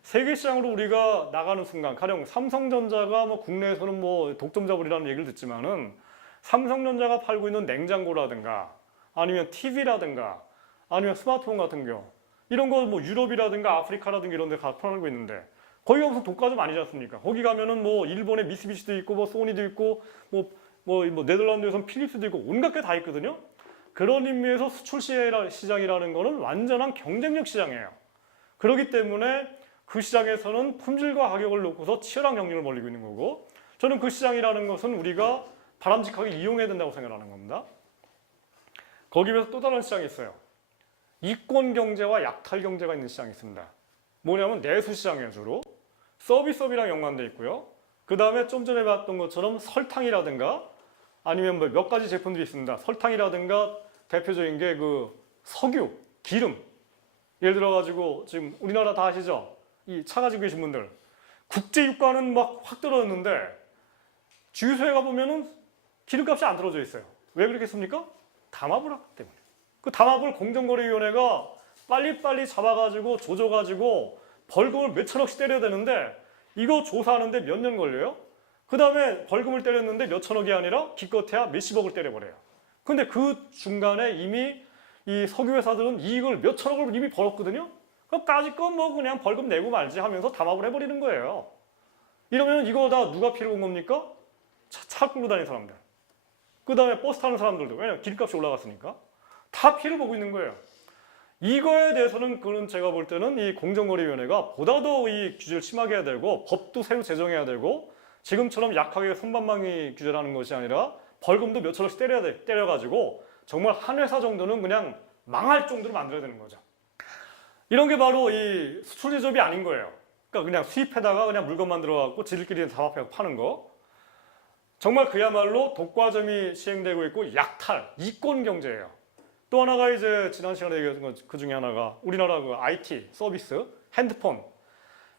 세계 시장으로 우리가 나가는 순간, 가령 삼성전자가 뭐 국내에서는 뭐 독점 자본이라는 얘기를 듣지만은 삼성전자가 팔고 있는 냉장고라든가 아니면 TV라든가 아니면 스마트폰 같은 경우 이런 거 뭐 유럽이라든가 아프리카라든가 이런 데 가서 팔고 있는데 거기가 무슨 독과점 아니지 않습니까? 거기 가면은 뭐 일본의 미쓰비시도 있고 뭐 소니도 있고 뭐 네덜란드에서는 필립스도 있고 온갖 게 다 있거든요. 그런 의미에서 수출 시장이라는 거는 완전한 경쟁력 시장이에요. 그렇기 때문에 그 시장에서는 품질과 가격을 놓고서 치열한 경쟁을 벌이고 있는 거고 저는 그 시장이라는 것은 우리가 바람직하게 이용해야 된다고 생각하는 겁니다. 거기 에서 또 다른 시장이 있어요. 이권 경제와 약탈 경제가 있는 시장이 있습니다. 뭐냐면 내수 시장이에요, 주로. 서비스업이랑 연관돼 있고요. 그 다음에 좀 전에 봤던 것처럼 설탕이라든가 아니면 뭐 몇 가지 제품들이 있습니다. 설탕이라든가 대표적인 게 그 석유, 기름. 예를 들어가지고 지금 우리나라 다 아시죠? 이 차 가지고 계신 분들. 국제 유가는 막 확 떨어졌는데 주유소에 가보면은 기름값이 안 떨어져 있어요. 왜 그렇겠습니까? 담합을 하기 때문에. 그 담합을 공정거래위원회가 빨리빨리 잡아가지고 조져가지고 벌금을 몇천억씩 때려야 되는데 이거 조사하는데 몇 년 걸려요? 그 다음에 벌금을 때렸는데 몇천억이 아니라 기껏해야 몇십억을 때려버려요. 근데 그 중간에 이미 이 석유회사들은 이익을 몇천억을 이미 벌었거든요. 그럼 까짓 건 뭐 그냥 벌금 내고 말지 하면서 담합을 해버리는 거예요. 이러면 이거 다 누가 피해를 본 겁니까? 차 끌고 다니는 사람들. 그 다음에 버스 타는 사람들도. 왜냐면 기름값이 올라갔으니까. 다 피해를 보고 있는 거예요. 이거에 대해서는 그는 제가 볼 때는 이 공정거래위원회가 보다 더 이 규제를 심하게 해야 되고 법도 새로 제정해야 되고 지금처럼 약하게 손방망이 규제를 하는 것이 아니라 벌금도 몇천억씩 때려가지고 정말 한 회사 정도는 그냥 망할 정도로 만들어야 되는 거죠. 이런 게 바로 이 수출 제조업이 아닌 거예요. 그러니까 그냥 수입해다가 그냥 물건만 들어가고 지들끼리 담합해서 파는 거. 정말 그야말로 독과점이 시행되고 있고 약탈, 이권 경제예요. 또 하나가 이제 지난 시간에 얘기했던 것 그 중에 하나가 우리나라 그 IT 서비스, 핸드폰.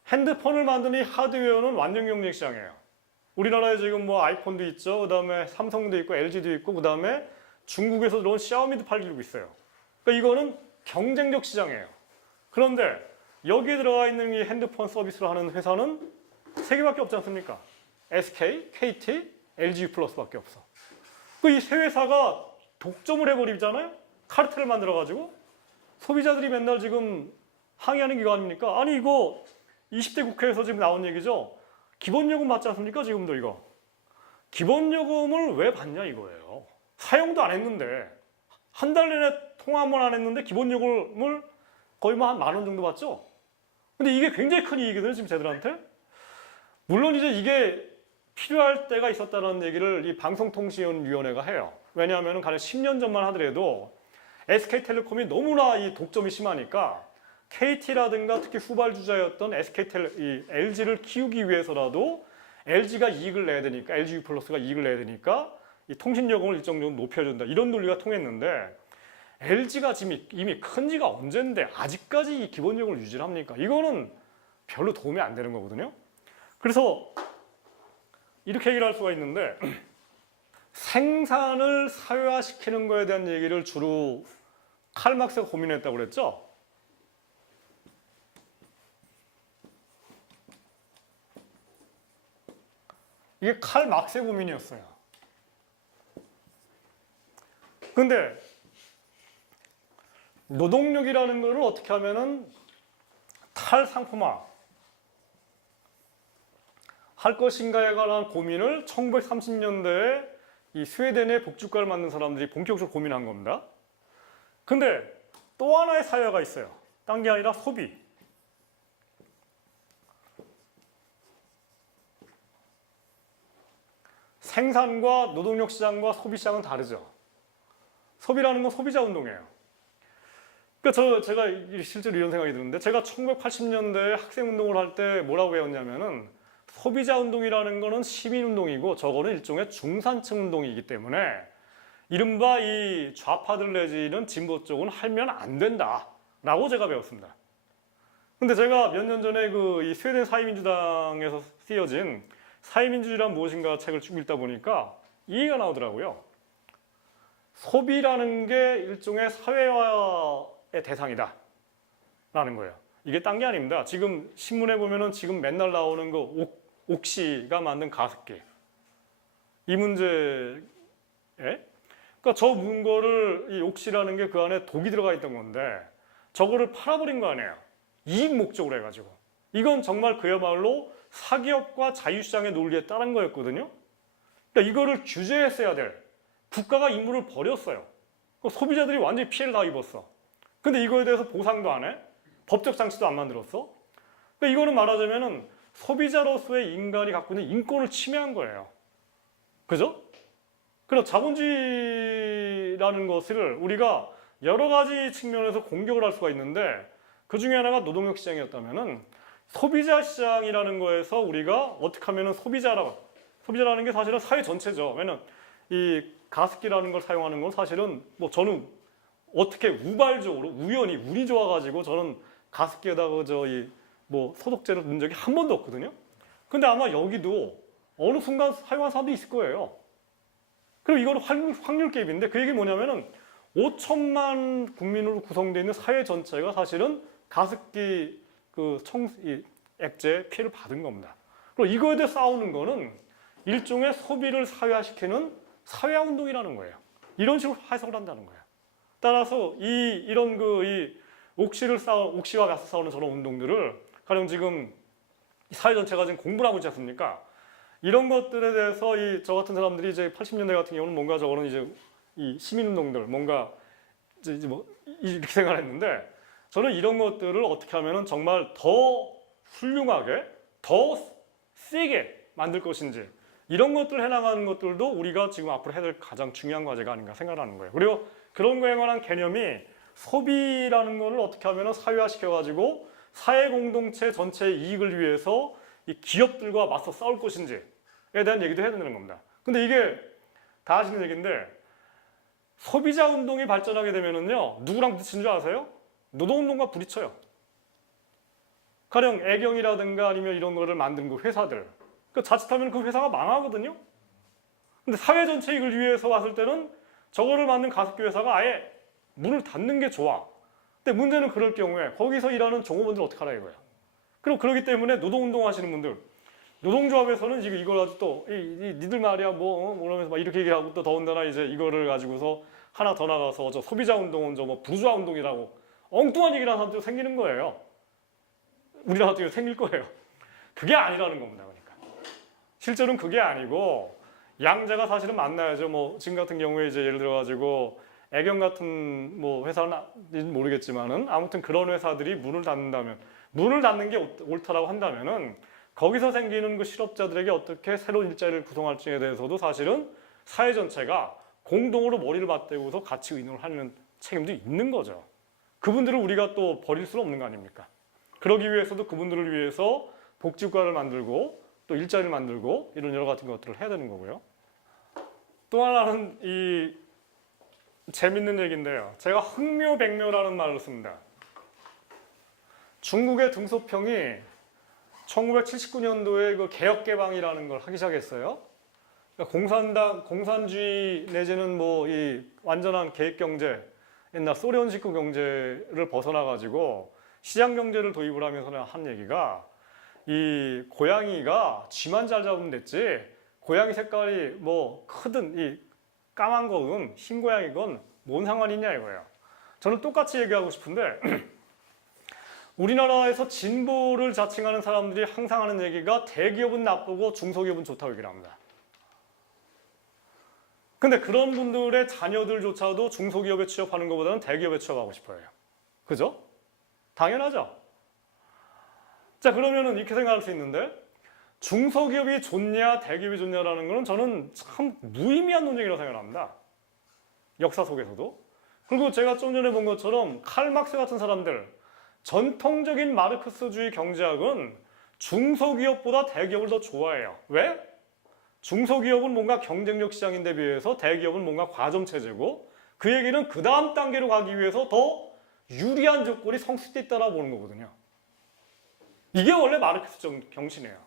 핸드폰을 만드는 이 하드웨어는 완전 경쟁 시장이에요. 우리나라에 지금 뭐 아이폰도 있죠. 그 다음에 삼성도 있고 LG도 있고 그 다음에 중국에서 들어온 샤오미도 팔리고 있어요. 그러니까 이거는 경쟁력 시장이에요. 그런데 여기에 들어가 있는 이 핸드폰 서비스를 하는 회사는 세 개밖에 없지 않습니까? SK, KT, LG U+밖에 없어. 그 이 세 회사가 독점을 해버리잖아요. 카르텔을 만들어가지고 소비자들이 맨날 지금 항의하는 기관 아닙니까? 아니 이거 20대 국회에서 지금 나온 얘기죠. 기본요금 받지 않습니까? 지금도 이거. 기본요금을 왜 받냐 이거예요. 사용도 안 했는데 한 달 내내 통화 한 번 안 했는데 기본요금을 거의 뭐 한 10,000원 정도 받죠? 근데 이게 굉장히 큰 이익이거든요 지금 쟤들한테. 물론 이제 이게 필요할 때가 있었다는 얘기를 이 방송통신위원회가 해요. 왜냐하면 가령 10년 전만 하더라도 SK텔레콤이 너무나 이 독점이 심하니까 KT라든가 특히 후발주자였던 LG를 키우기 위해서라도 LG가 이익을 내야 되니까 LG U+가 이익을 내야 되니까 이 통신요금을 일정 정도 높여준다 이런 논리가 통했는데 LG가 지금 이미 큰 지가 언젠데 아직까지 이 기본요금을 유지합니까? 이거는 별로 도움이 안 되는 거거든요. 그래서 이렇게 얘기를 할 수가 있는데 생산을 사회화시키는 거에 대한 얘기를 주로 칼 막스가 고민했다고 그랬죠. 이게 칼 막스의 고민이었어요. 근데 노동력이라는 거를 어떻게 하면은 탈상품화 할 것인가에 관한 고민을 1930년대에 이 스웨덴의 복지국가를 만든 사람들이 본격적으로 고민한 겁니다. 근데 또 하나의 사회가 있어요. 딴 게 아니라 소비. 생산과 노동력 시장과 소비 시장은 다르죠. 소비라는 건 소비자 운동이에요. 그러니까 제가 실제로 이런 생각이 드는데 제가 1980년대에 학생 운동을 할 때 뭐라고 배웠냐면은 소비자 운동이라는 거는 시민 운동이고 저거는 일종의 중산층 운동이기 때문에 이른바 이 좌파들 내지는 진보 쪽은 하면 안 된다라고 제가 배웠습니다. 근데 제가 몇 년 전에 이 스웨덴 사회민주당에서 쓰여진 사회민주주의란 무엇인가 책을 쭉 읽다 보니까 이 얘기가 나오더라고요. 소비라는 게 일종의 사회화의 대상이다 라는 거예요. 이게 딴 게 아닙니다. 지금 신문에 보면은 지금 맨날 나오는 그 옥시가 만든 가습기. 이 문제에 그러니까 저 문거를 이 옥시라는 게 그 안에 독이 들어가 있던 건데 저거를 팔아버린 거 아니에요. 이익 목적으로 해가지고. 이건 정말 그야말로 사기업과 자유시장의 논리에 따른 거였거든요. 그러니까 이거를 규제했어야 될 국가가 임무를 버렸어요. 소비자들이 완전히 피해를 다 입었어. 근데 이거에 대해서 보상도 안 해. 법적 장치도 안 만들었어. 그러니까 이거는 말하자면은 소비자로서의 인간이 갖고 있는 인권을 침해한 거예요. 그죠? 그럼 자본주의라는 것을 우리가 여러 가지 측면에서 공격을 할 수가 있는데 그 중에 하나가 노동력 시장이었다면은 소비자 시장이라는 거에서 우리가 어떻게 하면은 소비자라는 게 사실은 사회 전체죠. 왜냐면 이 가습기라는 걸 사용하는 건 사실은 뭐 저는 어떻게 우발적으로 우연히 운이 좋아가지고 저는 가습기에다가 뭐 소독제를 넣은 적이 한 번도 없거든요. 근데 아마 여기도 어느 순간 사용한 사람도 있을 거예요. 그리고 이거는 확률 게임인데 그 얘기 뭐냐면은 5천만 국민으로 구성되어 있는 사회 전체가 사실은 가습기 이 액제 피해를 받은 겁니다. 그리고 이거에 대해 싸우는 거는 일종의 소비를 사회화시키는 사회화 운동이라는 거예요. 이런 식으로 해석을 한다는 거예요. 따라서 이런 이 옥시와 가스 싸우는 저런 운동들을 가령 지금 사회 전체가 지금 공부를 하고 있지 않습니까? 이런 것들에 대해서 저 같은 사람들이 이제 80년대 같은 경우는 뭔가 저거는 이제 이 시민운동들 뭔가 이제 뭐 이렇게 생각했는데 저는 이런 것들을 어떻게 하면은 정말 더 훌륭하게 더 세게 만들 것인지 이런 것들을 해나가는 것들도 우리가 지금 앞으로 해야 될 가장 중요한 과제가 아닌가 생각하는 거예요. 그리고 그런 거에 관한 개념이 소비라는 거를 어떻게 하면 사회화시켜가지고 사회 공동체 전체의 이익을 위해서 이 기업들과 맞서 싸울 것인지에 대한 얘기도 해야 되는 겁니다. 근데 이게 다 아시는 얘기인데 소비자 운동이 발전하게 되면은요 누구랑 부딪힌 줄 아세요? 노동운동과 부딪혀요. 가령 애경이라든가 아니면 이런 거를 만든 그 회사들 자칫하면 그 회사가 망하거든요. 근데 사회 전체 이익을 위해서 봤을 때는 저거를 만든 가습기 회사가 아예 문을 닫는 게 좋아. 근데 문제는 그럴 경우에 거기서 일하는 종업원들 어떻게 하라 이거야. 그리고 그러기 때문에 노동운동 하시는 분들 노동조합에서는 지금 이걸 가지고 또 니들 말이야 뭐러면서 막 이렇게 얘기하고 또 더군다나 이제 이거를 가지고서 하나 더 나가서 저 소비자 운동은 저 뭐 부르주아 운동이라고 엉뚱한 얘기를 하는 사람들이 생기는 거예요. 우리나라 같은 경우 생길 거예요. 그게 아니라는 겁니다. 그러니까 실제로는 그게 아니고 양자가 사실은 만나야죠. 뭐 지금 같은 경우에 이제 예를 들어 가지고 애경 같은 뭐 회사는 모르겠지만은 아무튼 그런 회사들이 문을 닫는 게 옳다라고 한다면은 거기서 생기는 그 실업자들에게 어떻게 새로운 일자리를 구성할지에 대해서도 사실은 사회 전체가 공동으로 머리를 맞대고서 같이 의논을 하는 책임도 있는 거죠. 그분들을 우리가 또 버릴 수는 없는 거 아닙니까? 그러기 위해서도 그분들을 위해서 복지국가를 만들고 또 일자리를 만들고 이런 여러 가지 것들을 해야 되는 거고요. 또 하나는 이 재밌는 얘기인데요. 제가 흥묘백묘라는 말을 씁니다. 중국의 등소평이 1979년도에 그 개혁개방이라는 걸 하기 시작했어요. 그러니까 공산주의 내지는 뭐 이 완전한 계획경제, 옛날 소련식 경제를 벗어나가지고 시장경제를 도입을 하면서 한 얘기가 이 고양이가 쥐만 잘 잡으면 됐지 고양이 색깔이 뭐 크든 이 까만 거든 흰 고양이건 뭔 상관이 있냐 이거예요. 저는 똑같이 얘기하고 싶은데 우리나라에서 진보를 자칭하는 사람들이 항상 하는 얘기가 대기업은 나쁘고 중소기업은 좋다고 얘기를 합니다. 근데 그런 분들의 자녀들조차도 중소기업에 취업하는 것보다는 대기업에 취업하고 싶어요. 그죠? 당연하죠? 자, 그러면은 이렇게 생각할 수 있는데 중소기업이 좋냐 대기업이 좋냐라는 거는 저는 참 무의미한 논쟁이라고 생각합니다. 역사 속에서도. 그리고 제가 좀 전에 본 것처럼 칼 막스 같은 사람들 전통적인 마르크스주의 경제학은 중소기업보다 대기업을 더 좋아해요. 왜? 중소기업은 뭔가 경쟁력 시장인데 비해서 대기업은 뭔가 과점체제고 그 얘기는 그 다음 단계로 가기 위해서 더 유리한 조건이 성숙돼 있다고 보는 거거든요. 이게 원래 마르크스 정신이에요.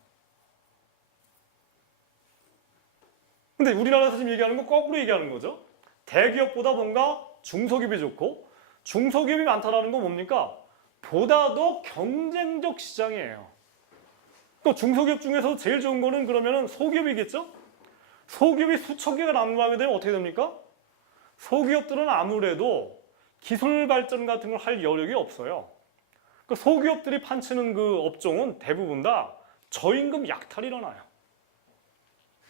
근데 우리나라에서 지금 얘기하는 건 거꾸로 얘기하는 거죠. 대기업보다 뭔가 중소기업이 좋고 중소기업이 많다는 건 뭡니까? 보다 더 경쟁적 시장이에요. 그러니까 중소기업 중에서 제일 좋은 거는 그러면은 소기업이겠죠? 소기업이 수천 개가 난무하게 되면 어떻게 됩니까? 소기업들은 아무래도 기술 발전 같은 걸 할 여력이 없어요. 그러니까 소기업들이 판치는 그 업종은 대부분 다 저임금 약탈이 일어나요.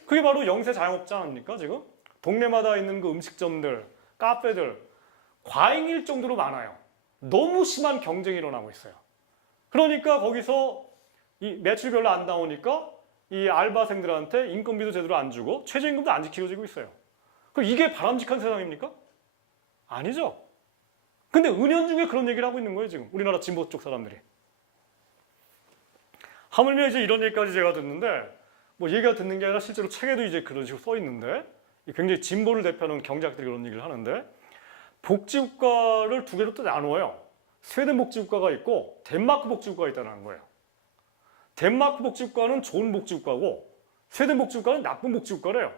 그게 바로 영세 자영업자 아닙니까 지금? 동네마다 있는 그 음식점들, 카페들 과잉일 정도로 많아요. 너무 심한 경쟁이 일어나고 있어요. 그러니까 거기서 이 매출 별로 안 나오니까 이 알바생들한테 인건비도 제대로 안 주고 최저임금도 안 지켜지고 있어요. 그럼 이게 바람직한 세상입니까? 아니죠. 근데 은연중에 그런 얘기를 하고 있는 거예요 지금 우리나라 진보 쪽 사람들이. 하물며 이제 이런 얘기까지 제가 듣는데 뭐 얘기가 듣는 게 아니라 실제로 책에도 이제 그런 식으로 써 있는데 굉장히 진보를 대표하는 경제학들이 그런 얘기를 하는데 복지국가를 두 개로 또 나누어요. 스웨덴 복지국가가 있고 덴마크 복지국가가 있다는 거예요. 덴마크 복지국가는 좋은 복지국가고 스웨덴 복지국가는 나쁜 복지국가래요.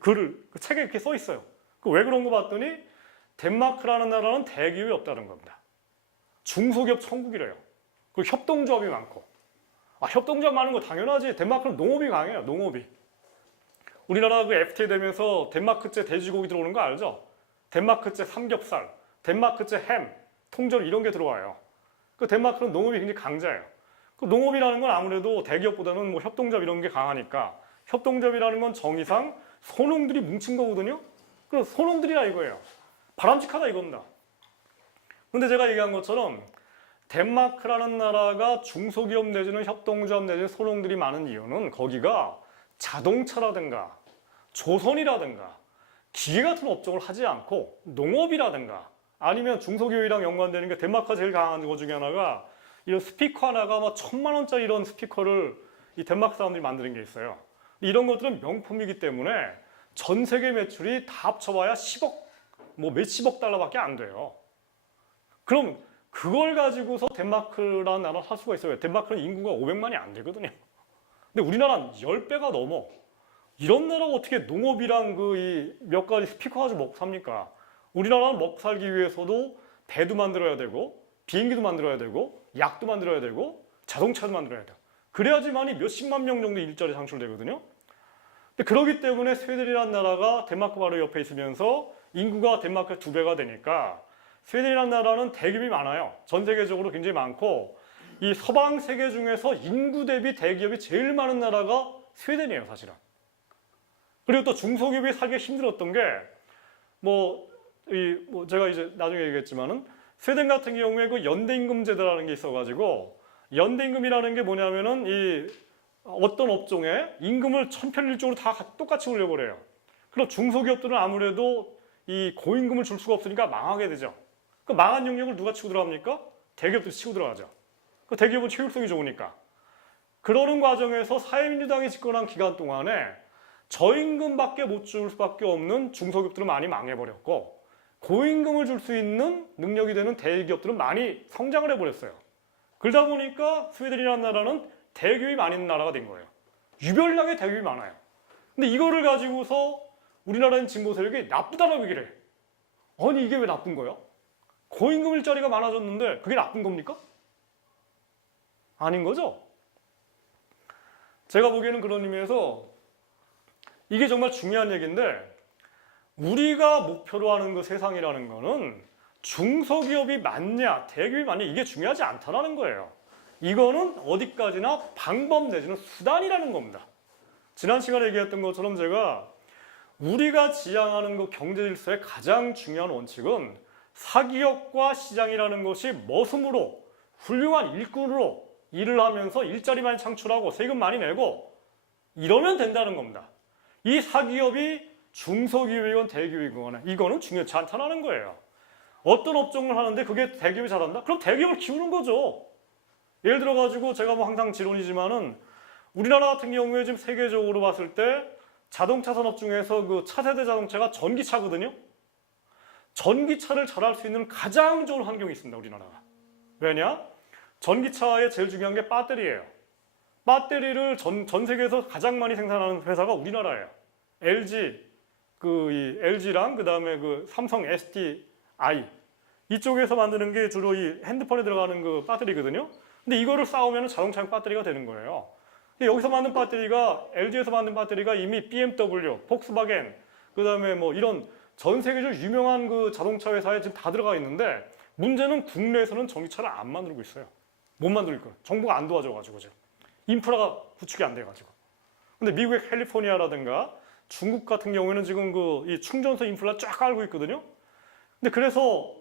그 책에 이렇게 써 있어요. 왜 그런 거 봤더니 덴마크라는 나라는 대기업이 없다는 겁니다. 중소기업 천국이래요. 그리고 협동조합이 많고. 협동조합 많은 거 당연하지. 덴마크는 농업이 강해요. 농업이. 우리나라 그 FTA 되면서 덴마크제 돼지고기 들어오는 거 알죠? 덴마크제 삼겹살, 덴마크제 햄, 통조림 이런 게 들어와요. 그 덴마크는 농업이 굉장히 강자예요. 그 농업이라는 건 아무래도 대기업보다는 뭐 협동조합 이런 게 강하니까 협동조합이라는 건 정의상 소농들이 뭉친 거거든요. 그래서 소농들이라 이거예요. 바람직하다 이겁니다. 근데 제가 얘기한 것처럼 덴마크라는 나라가 중소기업 내지는 협동조합 내지는 소농들이 많은 이유는 거기가 자동차라든가 조선이라든가 기계 같은 업종을 하지 않고 농업이라든가 아니면 중소기업이랑 연관되는 게 덴마크가 제일 강한 것 중에 하나가 이런 스피커 하나가 막 1000만 원짜리 이런 스피커를 이 덴마크 사람들이 만드는 게 있어요. 이런 것들은 명품이기 때문에 전 세계 매출이 다 합쳐봐야 10억, 뭐 몇십억 달러밖에 안 돼요. 그럼 그걸 가지고서 덴마크라는 나라를 할 수가 있어요. 덴마크는 인구가 500만이 안 되거든요. 근데 우리나라는 10배가 넘어. 이런 나라가 어떻게 농업이랑 그 몇 가지 스피커 가지고 먹고 삽니까? 우리나라는 먹고 살기 위해서도 배도 만들어야 되고 비행기도 만들어야 되고 약도 만들어야 되고 자동차도 만들어야 돼요. 그래야지만이 몇십만 명 정도 일자리 창출되거든요. 근데 그러기 때문에 스웨덴이라는 나라가 덴마크 바로 옆에 있으면서 인구가 덴마크의 2배가 되니까 스웨덴이라는 나라는 대기업이 많아요. 전 세계적으로 굉장히 많고 이 서방 세계 중에서 인구 대비 대기업이 제일 많은 나라가 스웨덴이에요, 사실은. 그리고 또 중소기업이 살기가 힘들었던 게 제가 이제 나중에 얘기했지만은 스웨덴 같은 경우에 그 연대임금제도라는 게 있어가지고 연대임금이라는 게 뭐냐면은 이 어떤 업종에 임금을 천편일률적으로 다 똑같이 올려버려요. 그럼 중소기업들은 아무래도 이 고임금을 줄 수가 없으니까 망하게 되죠. 그 망한 영역을 누가 치고 들어갑니까? 대기업들이 치고 들어가죠. 그 대기업은 효율성이 좋으니까. 그러는 과정에서 사회민주당이 집권한 기간 동안에 저임금밖에 못 줄 수밖에 없는 중소기업들은 많이 망해버렸고 고임금을 줄 수 있는 능력이 되는 대기업들은 많이 성장을 해버렸어요. 그러다 보니까 스웨덴이라는 나라는 대기업이 많은 나라가 된 거예요. 유별나게 대기업이 많아요. 근데 이거를 가지고서 우리나라는 진보 세력이 나쁘다라고 얘기를 해. 아니 이게 왜 나쁜 거야? 고임금 일자리가 많아졌는데 그게 나쁜 겁니까? 아닌 거죠? 제가 보기에는 그런 의미에서 이게 정말 중요한 얘기인데 우리가 목표로 하는 그 세상이라는 거는 중소기업이 많냐 대기업이 많냐 이게 중요하지 않다는 거예요. 이거는 어디까지나 방법 내지는 수단이라는 겁니다. 지난 시간에 얘기했던 것처럼 제가 우리가 지향하는 그 경제 질서의 가장 중요한 원칙은 사기업과 시장이라는 것이 머슴으로 훌륭한 일꾼으로 일을 하면서 일자리 많이 창출하고 세금 많이 내고 이러면 된다는 겁니다. 이 사기업이 중소기업이건 대기업이건 이거는 중요치 않다는 거예요. 어떤 업종을 하는데 그게 대기업이 잘한다? 그럼 대기업을 키우는 거죠. 예를 들어가지고 제가 뭐 항상 지론이지만은 우리나라 같은 경우에 지금 세계적으로 봤을 때 자동차 산업 중에서 그 차세대 자동차가 전기차거든요. 전기차를 잘할 수 있는 가장 좋은 환경이 있습니다, 우리나라가. 왜냐? 전기차의 제일 중요한 게 배터리예요. 배터리를 전 세계에서 가장 많이 생산하는 회사가 우리나라예요. LG랑 그다음에 그 삼성 SDI 이쪽에서 만드는 게 주로 이 핸드폰에 들어가는 그 배터리거든요. 근데 이거를 쌓으면 자동차용 배터리가 되는 거예요. 여기서 만든 배터리가 LG에서 만든 배터리가 이미 BMW, 폭스바겐, 그다음에 뭐 이런 전 세계적으로 유명한 그 자동차 회사에 지금 다 들어가 있는데 문제는 국내에서는 전기차를 안 만들고 있어요. 못 만들 거예요. 정부가 안 도와줘가지고 지금 인프라가 구축이 안 돼가지고. 근데 미국의 캘리포니아라든가 중국 같은 경우에는 지금 그 이 충전소 인프라 쫙 깔고 있거든요. 근데 그래서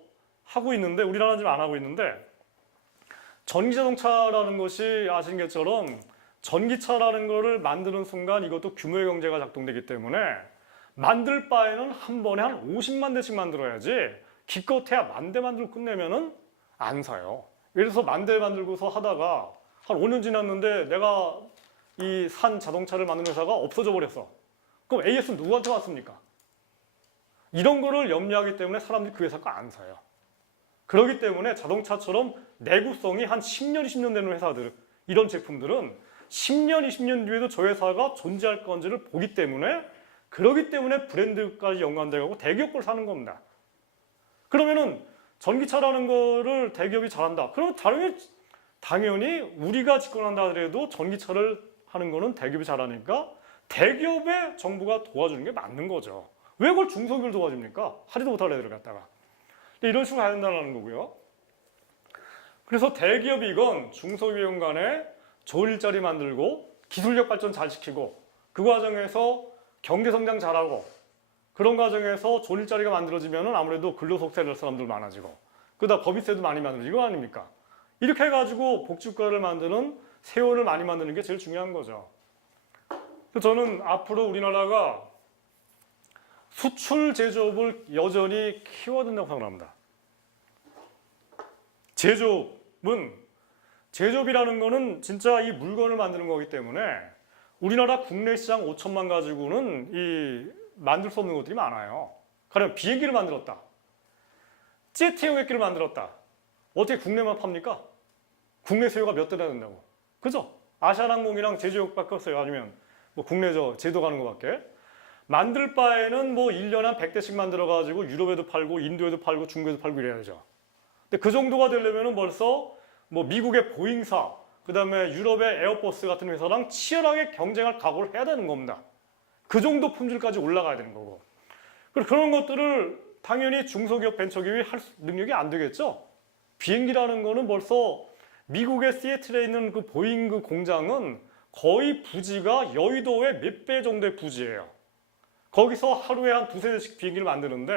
하고 있는데 우리나라는 지금 안 하고 있는데 전기자동차라는 것이 아시는 것처럼 전기차라는 거를 만드는 순간 이것도 규모의 경제가 작동되기 때문에 만들 바에는 한 번에 한 50만 대씩 만들어야지 기껏해야 10,000대 만들고 끝내면은 안 사요. 예를 들어서 10,000대 만들고서 하다가 한 5년 지났는데 내가 이 산 자동차를 만드는 회사가 없어져 버렸어. 그럼 AS는 누구한테 왔습니까? 이런 거를 염려하기 때문에 사람들이 그 회사 거 안 사요. 그렇기 때문에 자동차처럼 내구성이 한 10년, 20년 되는 회사들, 이런 제품들은 10년, 20년 뒤에도 저 회사가 존재할 건지를 보기 때문에, 그러기 때문에 브랜드까지 연관되고 대기업 걸 사는 겁니다. 그러면은 전기차라는 거를 대기업이 잘한다. 그럼 당연히 우리가 집권한다 하더라도 전기차를 하는 거는 대기업이 잘하니까 대기업에 정부가 도와주는 게 맞는 거죠. 왜 그걸 중소기업을 도와줍니까? 하지도 못할 애들을 갖다가. 이런 식으로 가야 된다는 거고요. 그래서 대기업이건 중소기업 간에 좋은 일자리 만들고 기술력 발전 잘 시키고 그 과정에서 경제성장 잘하고 그런 과정에서 좋은 일자리가 만들어지면 아무래도 근로속세를 할 사람들 많아지고 그러다 법인세도 많이 만들어지고 이거 아닙니까? 이렇게 해가지고 복지국가를 만드는 세원을 많이 만드는 게 제일 중요한 거죠. 저는 앞으로 우리나라가 수출 제조업을 여전히 키워야 된다고 생각합니다. 제조업이라는 거는 진짜 이 물건을 만드는 거기 때문에 우리나라 국내 시장 5천만 가지고는 만들 수 없는 것들이 많아요. 가령 비행기를 만들었다. 제트 여객기를 만들었다. 어떻게 국내만 팝니까? 국내 수요가 몇 대나 된다고. 그죠? 아시아나항공이랑 제주역밖에 없어요. 아니면 뭐 국내 제도 가는 것밖에. 만들 바에는 뭐 1년에 한 100대씩 만들어가지고 유럽에도 팔고 인도에도 팔고 중국에도 팔고 이래야 되죠. 근데 그 정도가 되려면은 벌써 뭐 미국의 보잉사, 그 다음에 유럽의 에어버스 같은 회사랑 치열하게 경쟁할 각오를 해야 되는 겁니다. 그 정도 품질까지 올라가야 되는 거고. 그런 것들을 당연히 중소기업, 벤처기업이 할 능력이 안 되겠죠. 비행기라는 거는 벌써 미국의 시애틀에 있는 그 보잉 그 공장은 거의 부지가 여의도의 몇 배 정도의 부지예요. 거기서 하루에 한 두세 대씩 비행기를 만드는데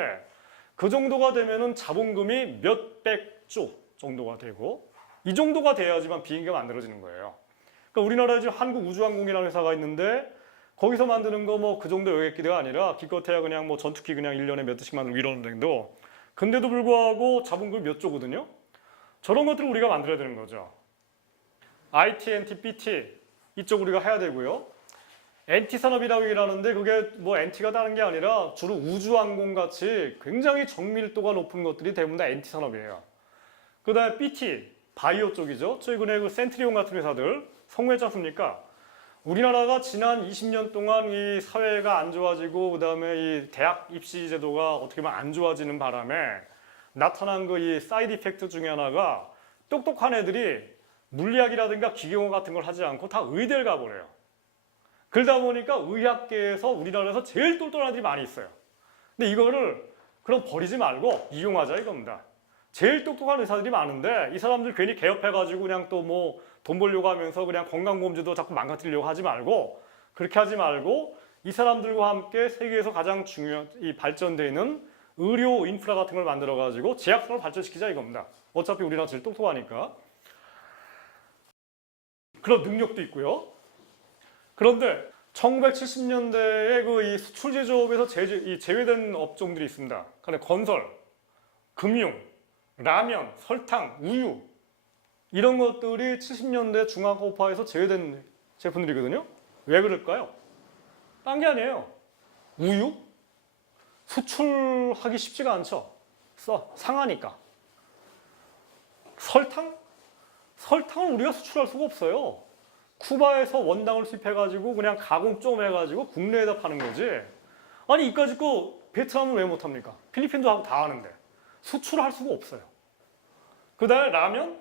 그 정도가 되면은 자본금이 몇백조 정도가 되고 이 정도가 돼야지만 비행기가 만들어지는 거예요. 그러니까 우리나라에 지금 한국우주항공이라는 회사가 있는데 거기서 만드는 거 뭐 그 정도 여객기가 아니라 기껏해야 그냥 뭐 전투기 그냥 1년에 몇 대씩 만들고 이러는 정도. 근데도 불구하고 자본금이 몇 조거든요. 저런 것들을 우리가 만들어야 되는 거죠. IT, NT, BT 이쪽 우리가 해야 되고요. NT 산업이라고 얘기하는데 그게 뭐 NT가 다른 게 아니라 주로 우주항공 같이 굉장히 정밀도가 높은 것들이 대부분 다 NT 산업이에요. 그 다음에 BT, 바이오 쪽이죠. 최근에 그 센트리온 같은 회사들 성공했지 않습니까? 우리나라가 지난 20년 동안 이 사회가 안 좋아지고 그 다음에 이 대학 입시 제도가 어떻게 보면 안 좋아지는 바람에 나타난 그 이 사이드 이펙트 중에 하나가 똑똑한 애들이 물리학이라든가 기계공학 같은 걸 하지 않고 다 의대를 가버려요. 그러다 보니까 의학계에서 우리나라에서 제일 똘똘한 애들이 많이 있어요. 근데 이거를 그럼 버리지 말고 이용하자 이겁니다. 제일 똑똑한 의사들이 많은데 이 사람들 괜히 개업해가지고 그냥 또 뭐 돈 벌려고 하면서 그냥 건강보험제도 자꾸 망가뜨리려고 하지 말고 그렇게 하지 말고 이 사람들과 함께 세계에서 가장 중요한 이 발전되어 있는 의료 인프라 같은 걸 만들어가지고 제약성을 발전시키자 이겁니다. 어차피 우리나라 제일 똑똑하니까. 그런 능력도 있고요. 그런데 1970년대에 그 이 수출 제조업에서 제외된 업종들이 있습니다. 그러니까 건설, 금융, 라면, 설탕, 우유 이런 것들이 70년대 중화고파에서 제외된 제품들이거든요. 왜 그럴까요? 딴 게 아니에요. 우유? 수출하기 쉽지가 않죠. 상하니까. 설탕? 설탕은 우리가 수출할 수가 없어요. 쿠바에서 원당을 수입해가지고 그냥 가공 좀 해가지고 국내에다 파는 거지. 아니 이까짓 거 베트남은 왜 못합니까? 필리핀도 하고 다 하는데. 수출할 수가 없어요. 그 다음에 라면?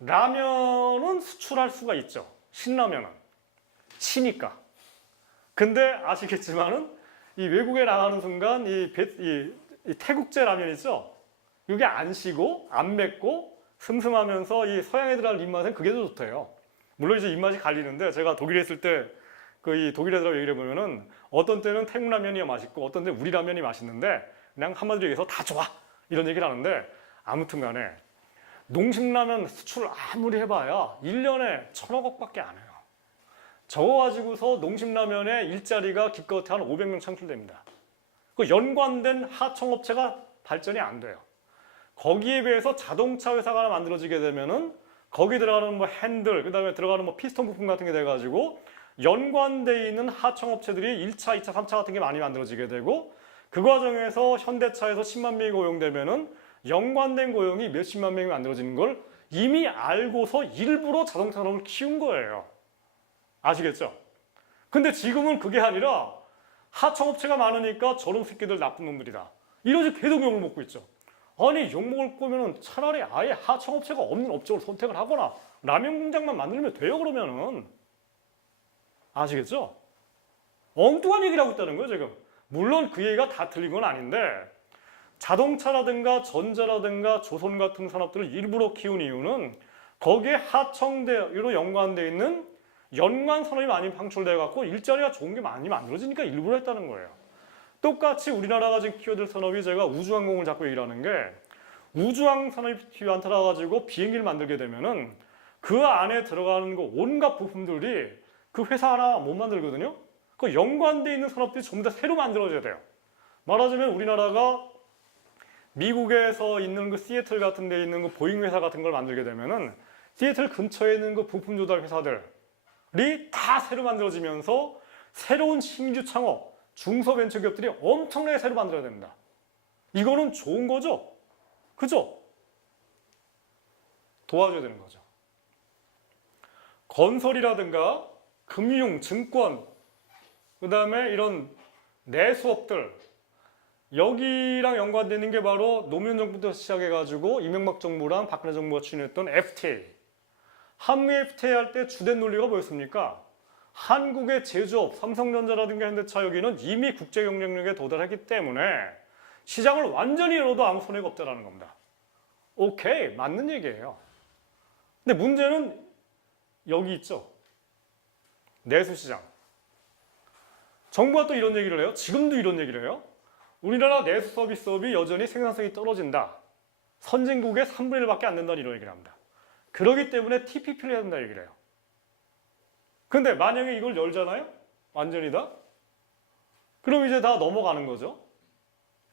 라면은 수출할 수가 있죠. 신라면은. 시니까. 근데 아시겠지만은 이 외국에 나가는 순간 이 태국제 라면 있죠? 이게 안 시고 안 맵고 슴슴하면서 이 서양 애들하고 입맛엔 그게 더 좋대요. 물론 이제 입맛이 갈리는데 제가 독일에 있을 때 그 이 독일 애들하고 얘기를 해보면은 어떤 때는 태국 라면이 맛있고 어떤 때는 우리 라면이 맛있는데 그냥 한마디로 얘기해서 다 좋아 이런 얘기를 하는데 아무튼 간에 농심라면 수출을 아무리 해봐야 1년에 1,000억밖에 안 해요. 저거 가지고서 농심라면의 일자리가 기껏해 한 500명 창출됩니다. 그 연관된 하청업체가 발전이 안 돼요. 거기에 비해서 자동차 회사가 하나 만들어지게 되면은 거기 들어가는 뭐 핸들, 그 다음에 들어가는 뭐 피스톤 부품 같은 게 돼가지고 연관되어 있는 하청업체들이 1차, 2차, 3차 같은 게 많이 만들어지게 되고 그 과정에서 현대차에서 10만 명이 고용되면은 연관된 고용이 몇십만 명이 만들어지는 걸 이미 알고서 일부러 자동차 산업을 키운 거예요. 아시겠죠? 근데 지금은 그게 아니라 하청업체가 많으니까 저런 새끼들 나쁜 놈들이다. 이러지 계속 욕을 먹고 있죠. 아니 욕먹을 거면은 차라리 아예 하청업체가 없는 업종을 선택을 하거나 라면 공장만 만들면 돼요 그러면은. 아시겠죠? 엉뚱한 얘기를 하고 있다는 거예요 지금. 물론 그 얘기가 다 틀린 건 아닌데 자동차라든가 전자라든가 조선 같은 산업들을 일부러 키운 이유는 거기에 하청대로 연관되어 있는 연관 산업이 많이 방출돼 갖고 일자리가 좋은 게 많이 만들어지니까 일부러 했다는 거예요. 똑같이 우리나라가 지금 키워야 산업이 제가 우주항공을 자꾸 얘기를 하는 게 우주항 산업이 안타라 가지고 비행기를 만들게 되면은 그 안에 들어가는 거 온갖 부품들이 그 회사 하나 못 만들거든요. 그 연관되어 있는 산업들이 전부 다 새로 만들어져야 돼요. 말하자면 우리나라가 미국에서 있는 그 시애틀 같은 데 있는 그 보잉 회사 같은 걸 만들게 되면은 시애틀 근처에 있는 그 부품 조달 회사들이 다 새로 만들어지면서 새로운 신규 창업, 중소벤처기업들이 엄청나게 새로 만들어야 됩니다. 이거는 좋은 거죠? 그죠? 도와줘야 되는 거죠. 건설이라든가 금융, 증권, 그 다음에 이런 내수업들 여기랑 연관되는 게 바로 노무현 정부부터 시작해가지고 이명박 정부랑 박근혜 정부가 추진했던 FTA. 한미 FTA 할 때 주된 논리가 뭐였습니까? 한국의 제조업, 삼성전자라든가 현대차 여기는 이미 국제 경쟁력에 도달했기 때문에 시장을 완전히 열어도 아무 손해가 없다는 겁니다. 오케이, 맞는 얘기예요. 근데 문제는 여기 있죠. 내수시장. 정부가 또 이런 얘기를 해요. 지금도 이런 얘기를 해요. 우리나라 내수 서비스업이 여전히 생산성이 떨어진다. 선진국의 3분의 1밖에 안 된다는 이런 얘기를 합니다. 그렇기 때문에 TPP를 해야 된다 얘기를 해요. 근데 만약에 이걸 열잖아요? 완전히 다? 그럼 이제 다 넘어가는 거죠.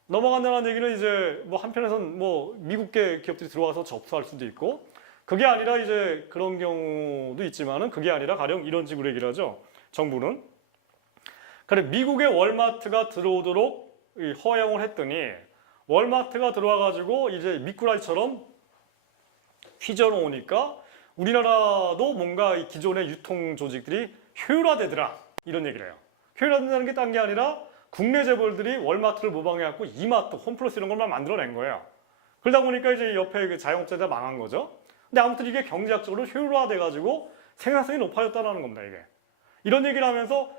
넘어간다는 얘기는 이제 뭐 한편에선 뭐 미국계 기업들이 들어와서 접수할 수도 있고 그게 아니라 이제 그런 경우도 있지만은 그게 아니라 가령 이런 식으로 얘기를 하죠. 정부는. 그래 미국의 월마트가 들어오도록 허용을 했더니 월마트가 들어와가지고 이제 미꾸라지처럼 휘저어놓으니까 우리나라도 뭔가 이 기존의 유통 조직들이 효율화되더라 이런 얘기를 해요. 효율화된다는 게 딴 게 아니라 국내 재벌들이 월마트를 모방해갖고 이마트, 홈플러스 이런 것만 만들어낸 거예요. 그러다 보니까 이제 옆에 그 자영업자들 망한 거죠. 근데 아무튼 이게 경제학적으로 효율화돼가지고 생산성이 높아졌다는 겁니다 이게. 이런 얘기를 하면서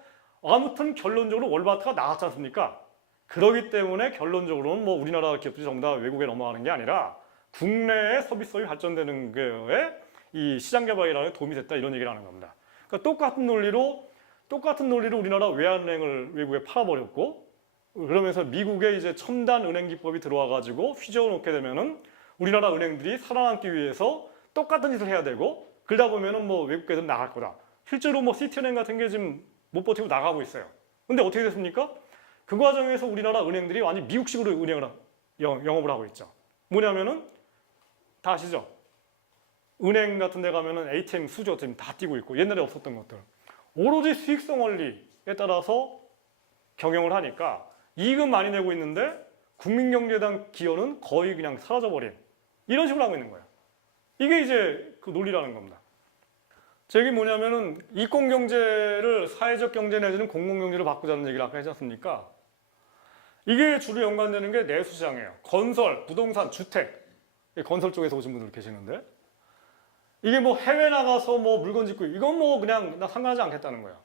아무튼 결론적으로 월마트가 나갔지 않습니까? 그러기 때문에 결론적으로는 뭐 우리나라 기업들이 전부 다 외국에 넘어가는 게 아니라 국내의 서비스업이 발전되는 거에 이 시장 개발이라는 게 도움이 됐다 이런 얘기를 하는 겁니다. 그러니까 똑같은 논리로 우리나라 외환은행을 외국에 팔아버렸고 그러면서 미국에 이제 첨단 은행 기법이 들어와가지고 휘저어 놓게 되면은 우리나라 은행들이 살아남기 위해서 똑같은 짓을 해야 되고 그러다 보면은 뭐 외국 애들 나갈 거다. 실제로 뭐 시티은행 같은 게 지금 못 버티고 나가고 있어요. 근데 어떻게 됐습니까? 그 과정에서 우리나라 은행들이 완전 미국식으로 은행을 영업을 하고 있죠. 뭐냐면은 다 아시죠? 은행 같은 데 가면은 ATM 수저 지금 다 띄고 있고 옛날에 없었던 것들. 오로지 수익성 원리에 따라서 경영을 하니까 이익은 많이 내고 있는데 국민경제당 기여는 거의 그냥 사라져버린 이런 식으로 하고 있는 거예요. 이게 이제 그 논리라는 겁니다. 제 얘기 뭐냐면은 이권경제를 사회적 경제 내지는 공공경제로 바꾸자는 얘기를 아까 했지 않습니까? 이게 주로 연관되는 게 내수시장이에요. 건설, 부동산, 주택. 건설 쪽에서 오신 분들 계시는데 이게 뭐 해외 나가서 뭐 물건 짓고 이건 뭐 그냥 나 상관하지 않겠다는 거예요.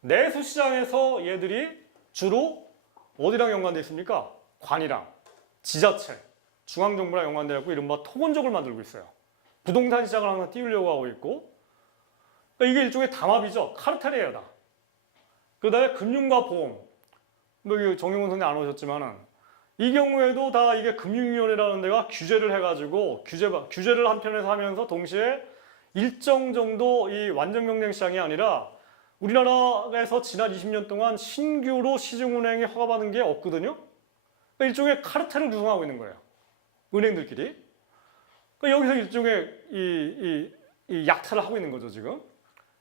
내수시장에서 얘들이 주로 어디랑 연관되어 있습니까? 관이랑 지자체, 중앙정부랑 연관되어 있고 이른바 토건적을 만들고 있어요. 부동산 시장을 항상 띄우려고 하고 있고 그러니까 이게 일종의 담합이죠. 카르텔이에요 다. 그 다음에 금융과 보험 뭐 정용훈 선생님 안 오셨지만은 이 경우에도 다 이게 금융위원회라는 데가 규제를 해가지고 규제를 한편에서 하면서 동시에 일정 정도 이 완전 경쟁 시장이 아니라 우리나라에서 지난 20년 동안 신규로 시중은행에 허가받은 게 없거든요. 그러니까 일종의 카르텔을 구성하고 있는 거예요. 은행들끼리. 그러니까 여기서 일종의 이 약탈을 하고 있는 거죠 지금.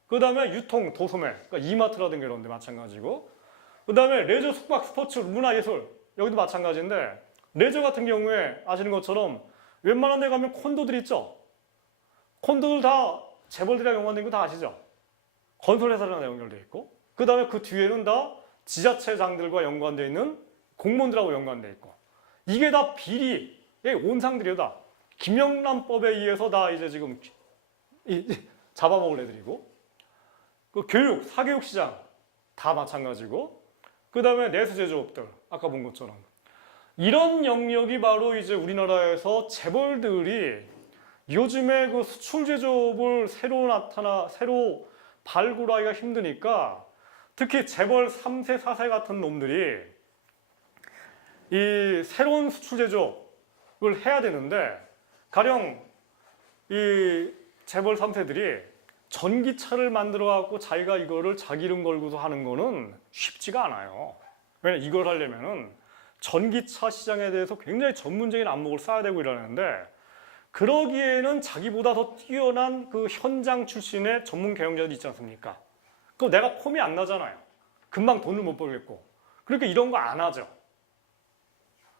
그 다음에 유통, 도소매, 그러니까 이마트라든가 이런 데 마찬가지고 그 다음에 레저, 숙박, 스포츠, 문화예술 여기도 마찬가지인데 레저 같은 경우에 아시는 것처럼 웬만한 데 가면 콘도들 있죠. 콘도들 다 재벌들이랑 연관된 거 다 아시죠? 건설회사랑 연결돼 있고 그 다음에 그 뒤에는 다 지자체장들과 연관되어 있는 공무원들하고 연관되어 있고 이게 다 비리의 온상들이요. 다 김영란법에 의해서 다 이제 지금 잡아먹을 애들이고 그 교육, 사교육 시장 다 마찬가지고 그 다음에 내수제조업들 아까 본 것처럼 이런 영역이 바로 이제 우리나라에서 재벌들이 요즘에 그 수출 제조업을 새로 발굴하기가 힘드니까 특히 재벌 3세, 4세 같은 놈들이 이 새로운 수출 제조업을 해야 되는데 가령 이 재벌 3세들이 전기차를 만들어 갖고 자기가 이거를 자기 이름 걸고서 하는 거는 쉽지가 않아요. 왜냐면 이걸 하려면은 전기차 시장에 대해서 굉장히 전문적인 안목을 쌓아야 되고 이러는데 그러기에는 자기보다 더 뛰어난 그 현장 출신의 전문 경영자들이 있지 않습니까? 그거 내가 폼이 안 나잖아요. 금방 돈을 못 벌겠고. 그러니까 이런 거 안 하죠.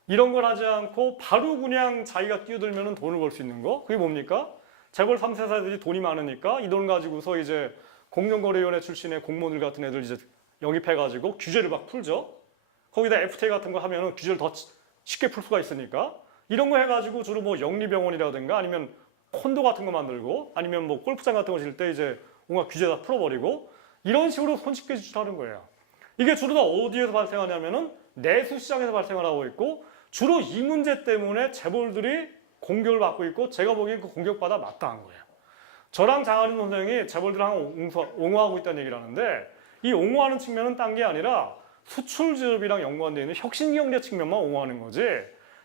이런 걸 하지 않고 바로 그냥 자기가 뛰어들면 돈을 벌 수 있는 거. 그게 뭡니까? 재벌 3세사들이 돈이 많으니까 이 돈 가지고서 이제 공정거래위원회 출신의 공무원들 같은 애들 이제 영입해가지고 규제를 막 풀죠. 거기다 FTA 같은 거 하면은 규제를 더 쉽게 풀 수가 있으니까 이런 거 해가지고 주로 뭐 영리병원이라든가 아니면 콘도 같은 거 만들고 아니면 뭐 골프장 같은 거 질 때 이제 뭔가 규제 다 풀어버리고 이런 식으로 손쉽게 지출하는 거예요. 이게 주로 다 어디에서 발생하냐면은 내수시장에서 발생을 하고 있고 주로 이 문제 때문에 재벌들이 공격을 받고 있고 제가 보기엔 그 공격받아 마땅한 거예요. 저랑 장하림 선생이 재벌들랑 옹호하고 있다는 얘기를 하는데 이 옹호하는 측면은 딴 게 아니라 수출제조업이랑 연관되어 있는 혁신경제 측면만 옹호하는 거지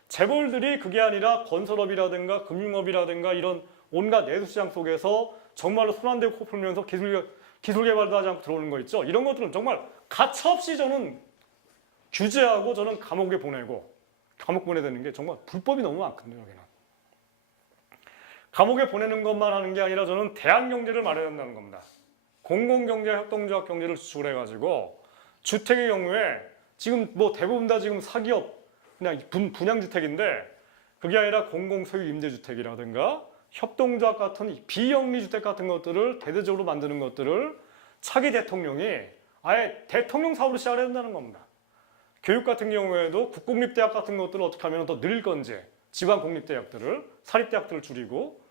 재벌들이 그게 아니라 건설업이라든가 금융업이라든가 이런 온갖 내수시장 속에서 정말로 손 안 대고 코 풀면서 기술 개발도 하지 않고 들어오는 거 있죠. 이런 것들은 정말 가차없이 저는 규제하고 저는 감옥에 보내고 감옥 보내야 되는 게 정말 불법이 너무 많거든요. 여기는. 감옥에 보내는 것만 하는 게 아니라 저는 대안경제를 마련한다는 겁니다. 공공경제, 협동조합 경제를 구축해가지고 주택의 경우에 지금 뭐 대부분 다 지금 사기업 그냥 분양주택인데 그게 아니라 공공소유 임대주택이라든가 협동조합 같은 비영리주택 같은 것들을 대대적으로 만드는 것들을 차기 대통령이 아예 대통령 사업으로 시작을 해야 된다는 겁니다. 교육 같은 경우에도 국공립대학 같은 것들을 어떻게 하면 더 늘릴 건지 지방공립대학들을 사립대학들을 줄이고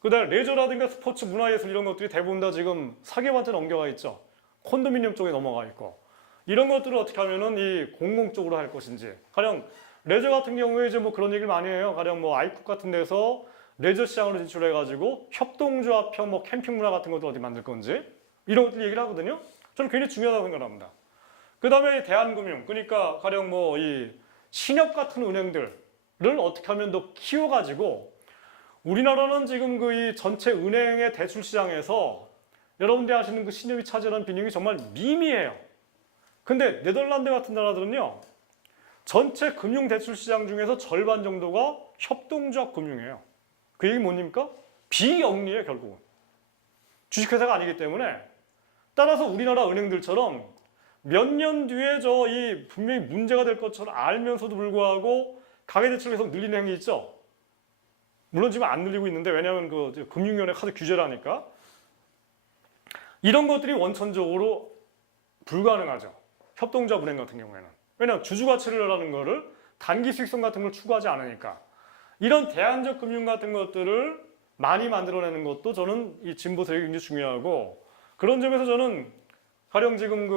그다음에 레저라든가 스포츠 문화예술 이런 것들이 대부분 다 지금 사기업한테 넘겨가 있죠. 콘도미니엄 쪽에 넘어가 있고 이런 것들을 어떻게 하면은 이 공공 쪽으로 할 것인지 가령 레저 같은 경우에 이제 뭐 그런 얘기를 많이 해요. 가령 뭐 아이쿡 같은 데서 레저 시장으로 진출해가지고 협동조합형 뭐 캠핑 문화 같은 것도 어디 만들 건지 이런 것들 얘기를 하거든요. 저는 굉장히 중요하다고 생각합니다. 그 다음에 대한금융 그러니까 가령 뭐 이 신협 같은 은행들을 어떻게 하면 더 키워가지고 우리나라는 지금 그 이 전체 은행의 대출 시장에서 여러분들이 아시는 그 신협이 차지하는 비중이 정말 미미해요. 근데 네덜란드 같은 나라들은요 전체 금융 대출 시장 중에서 절반 정도가 협동조합 금융이에요. 그 얘기 뭡니까? 비영리예요 결국은. 주식회사가 아니기 때문에 따라서 우리나라 은행들처럼 몇 년 뒤에 분명히 문제가 될 것처럼 알면서도 불구하고 가계대출을 계속 늘리는 행위 있죠. 물론 지금 안 늘리고 있는데 왜냐하면 그 금융위원회 카드 규제를 하니까 이런 것들이 원천적으로 불가능하죠. 협동조합 은행 같은 경우에는. 왜냐하면 주주가치를 하는 거를 단기 수익성 같은 걸 추구하지 않으니까 이런 대안적 금융 같은 것들을 많이 만들어내는 것도 저는 이 진보 세력이 굉장히 중요하고 그런 점에서 저는 가령 지금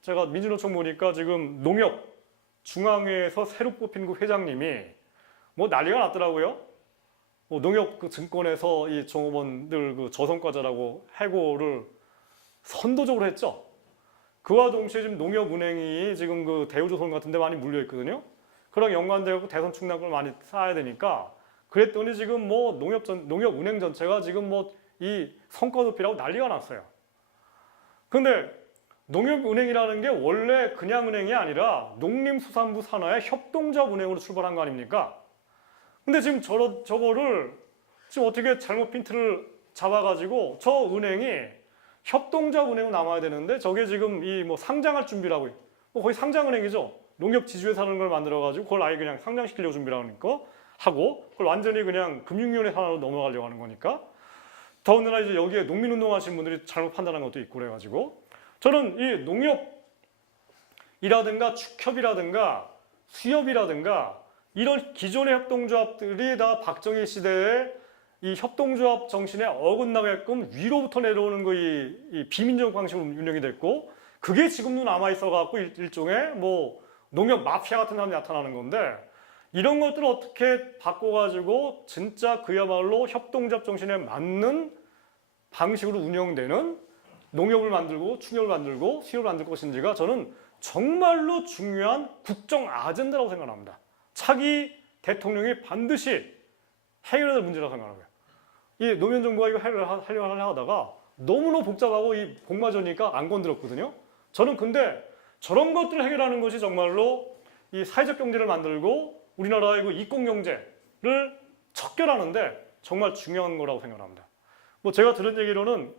제가 민주노총 보니까 지금 농협 중앙회에서 새로 뽑힌 그 회장님이 뭐 난리가 났더라고요. 뭐 농협 그 증권에서 이 종업원들 그 저성과자라고 해고를 선도적으로 했죠. 그와 동시에 지금 농협은행이 지금 그 대우조선 같은 데 많이 물려 있거든요. 그랑 연관되고 대선 충당금을 많이 쌓아야 되니까 그랬더니 지금 뭐 농협은행 전체가 지금 뭐 이 성과 높이라고 난리가 났어요. 근데 농협은행이라는 게 원래 그냥 은행이 아니라 농림수산부 산하의 협동조합 은행으로 출발한 거 아닙니까? 근데 지금 저거를 지금 어떻게 잘못 핀트를 잡아가지고 저 은행이 협동조합 은행으로 남아야 되는데 저게 지금 이 뭐 상장할 준비라고 뭐 거의 상장은행이죠. 농협 지주회사라는 걸 만들어가지고 그걸 아예 그냥 상장시키려고 준비를 하니까 하고 그걸 완전히 그냥 금융위원회 산하로 넘어가려고 하는 거니까 더군다나 이제 여기에 농민운동 하시는 분들이 잘못 판단한 것도 있고 그래가지고 저는 이 농협이라든가 축협이라든가 수협이라든가 이런 기존의 협동조합들이 다 박정희 시대에 이 협동조합 정신에 어긋나게끔 위로부터 내려오는 이 비민족 방식으로 운영이 됐고 그게 지금도 남아있어갖고 일종의 뭐 농협 마피아 같은 사람이 나타나는 건데 이런 것들을 어떻게 바꿔가지고 진짜 그야말로 협동조합 정신에 맞는 방식으로 운영되는 농협을 만들고 축협을 만들고 수협을 만들 것인지가 저는 정말로 중요한 국정 아젠다라고 생각합니다. 차기 대통령이 반드시 해결해야 될 문제라고 생각하고요. 이 노무현 정부가 이거 하려고 하다가 너무너무 복잡하고 이 복마전이니까 안 건드렸거든요. 저는 근데 저런 것들을 해결하는 것이 정말로 이 사회적 경제를 만들고 우리나라의 그 이권 경제를 척결하는데 정말 중요한 거라고 생각합니다. 뭐 제가 들은 얘기로는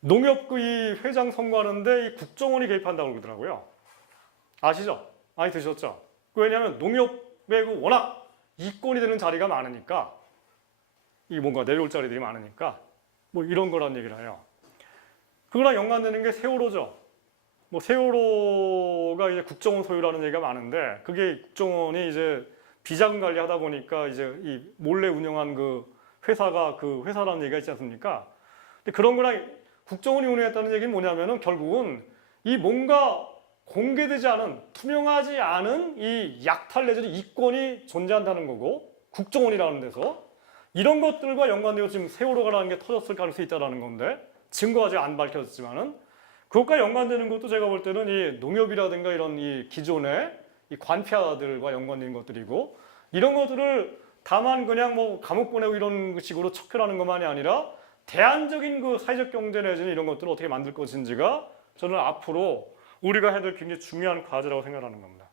농협 이 회장 선거하는데 이 국정원이 개입한다고 그러더라고요. 아시죠? 많이 드셨죠? 왜냐하면 농협에 워낙 이권이 되는 자리가 많으니까 이게 뭔가 내려올 자리들이 많으니까 뭐 이런 거란 얘기를 해요. 그거랑 연관되는 게 세월호죠. 뭐 세월호가 이제 국정원 소유라는 얘기가 많은데 그게 국정원이 이제 비자금 관리하다 보니까 이제 이 몰래 운영한 그 회사가 그 회사라는 얘기가 있지 않습니까? 근데 그런 거랑 국정원이 운영했다는 얘기는 뭐냐면은 결국은 이 뭔가 공개되지 않은 투명하지 않은 이 약탈 내지는 이권이 존재한다는 거고 국정원이라는 데서 이런 것들과 연관되어 지금 세월호가라는 게 터졌을 가능성이 있다는 건데 증거가 아직 안 밝혀졌지만은 그것과 연관되는 것도 제가 볼 때는 이 농협이라든가 이런 이 기존의 이 관피아들과 연관된 것들이고 이런 것들을 다만 그냥 뭐 감옥 보내고 이런 식으로 척결하는 것만이 아니라 대안적인 그 사회적 경제 내지는 이런 것들을 어떻게 만들 것인지가 저는 앞으로 우리가 해야 될 굉장히 중요한 과제라고 생각하는 겁니다.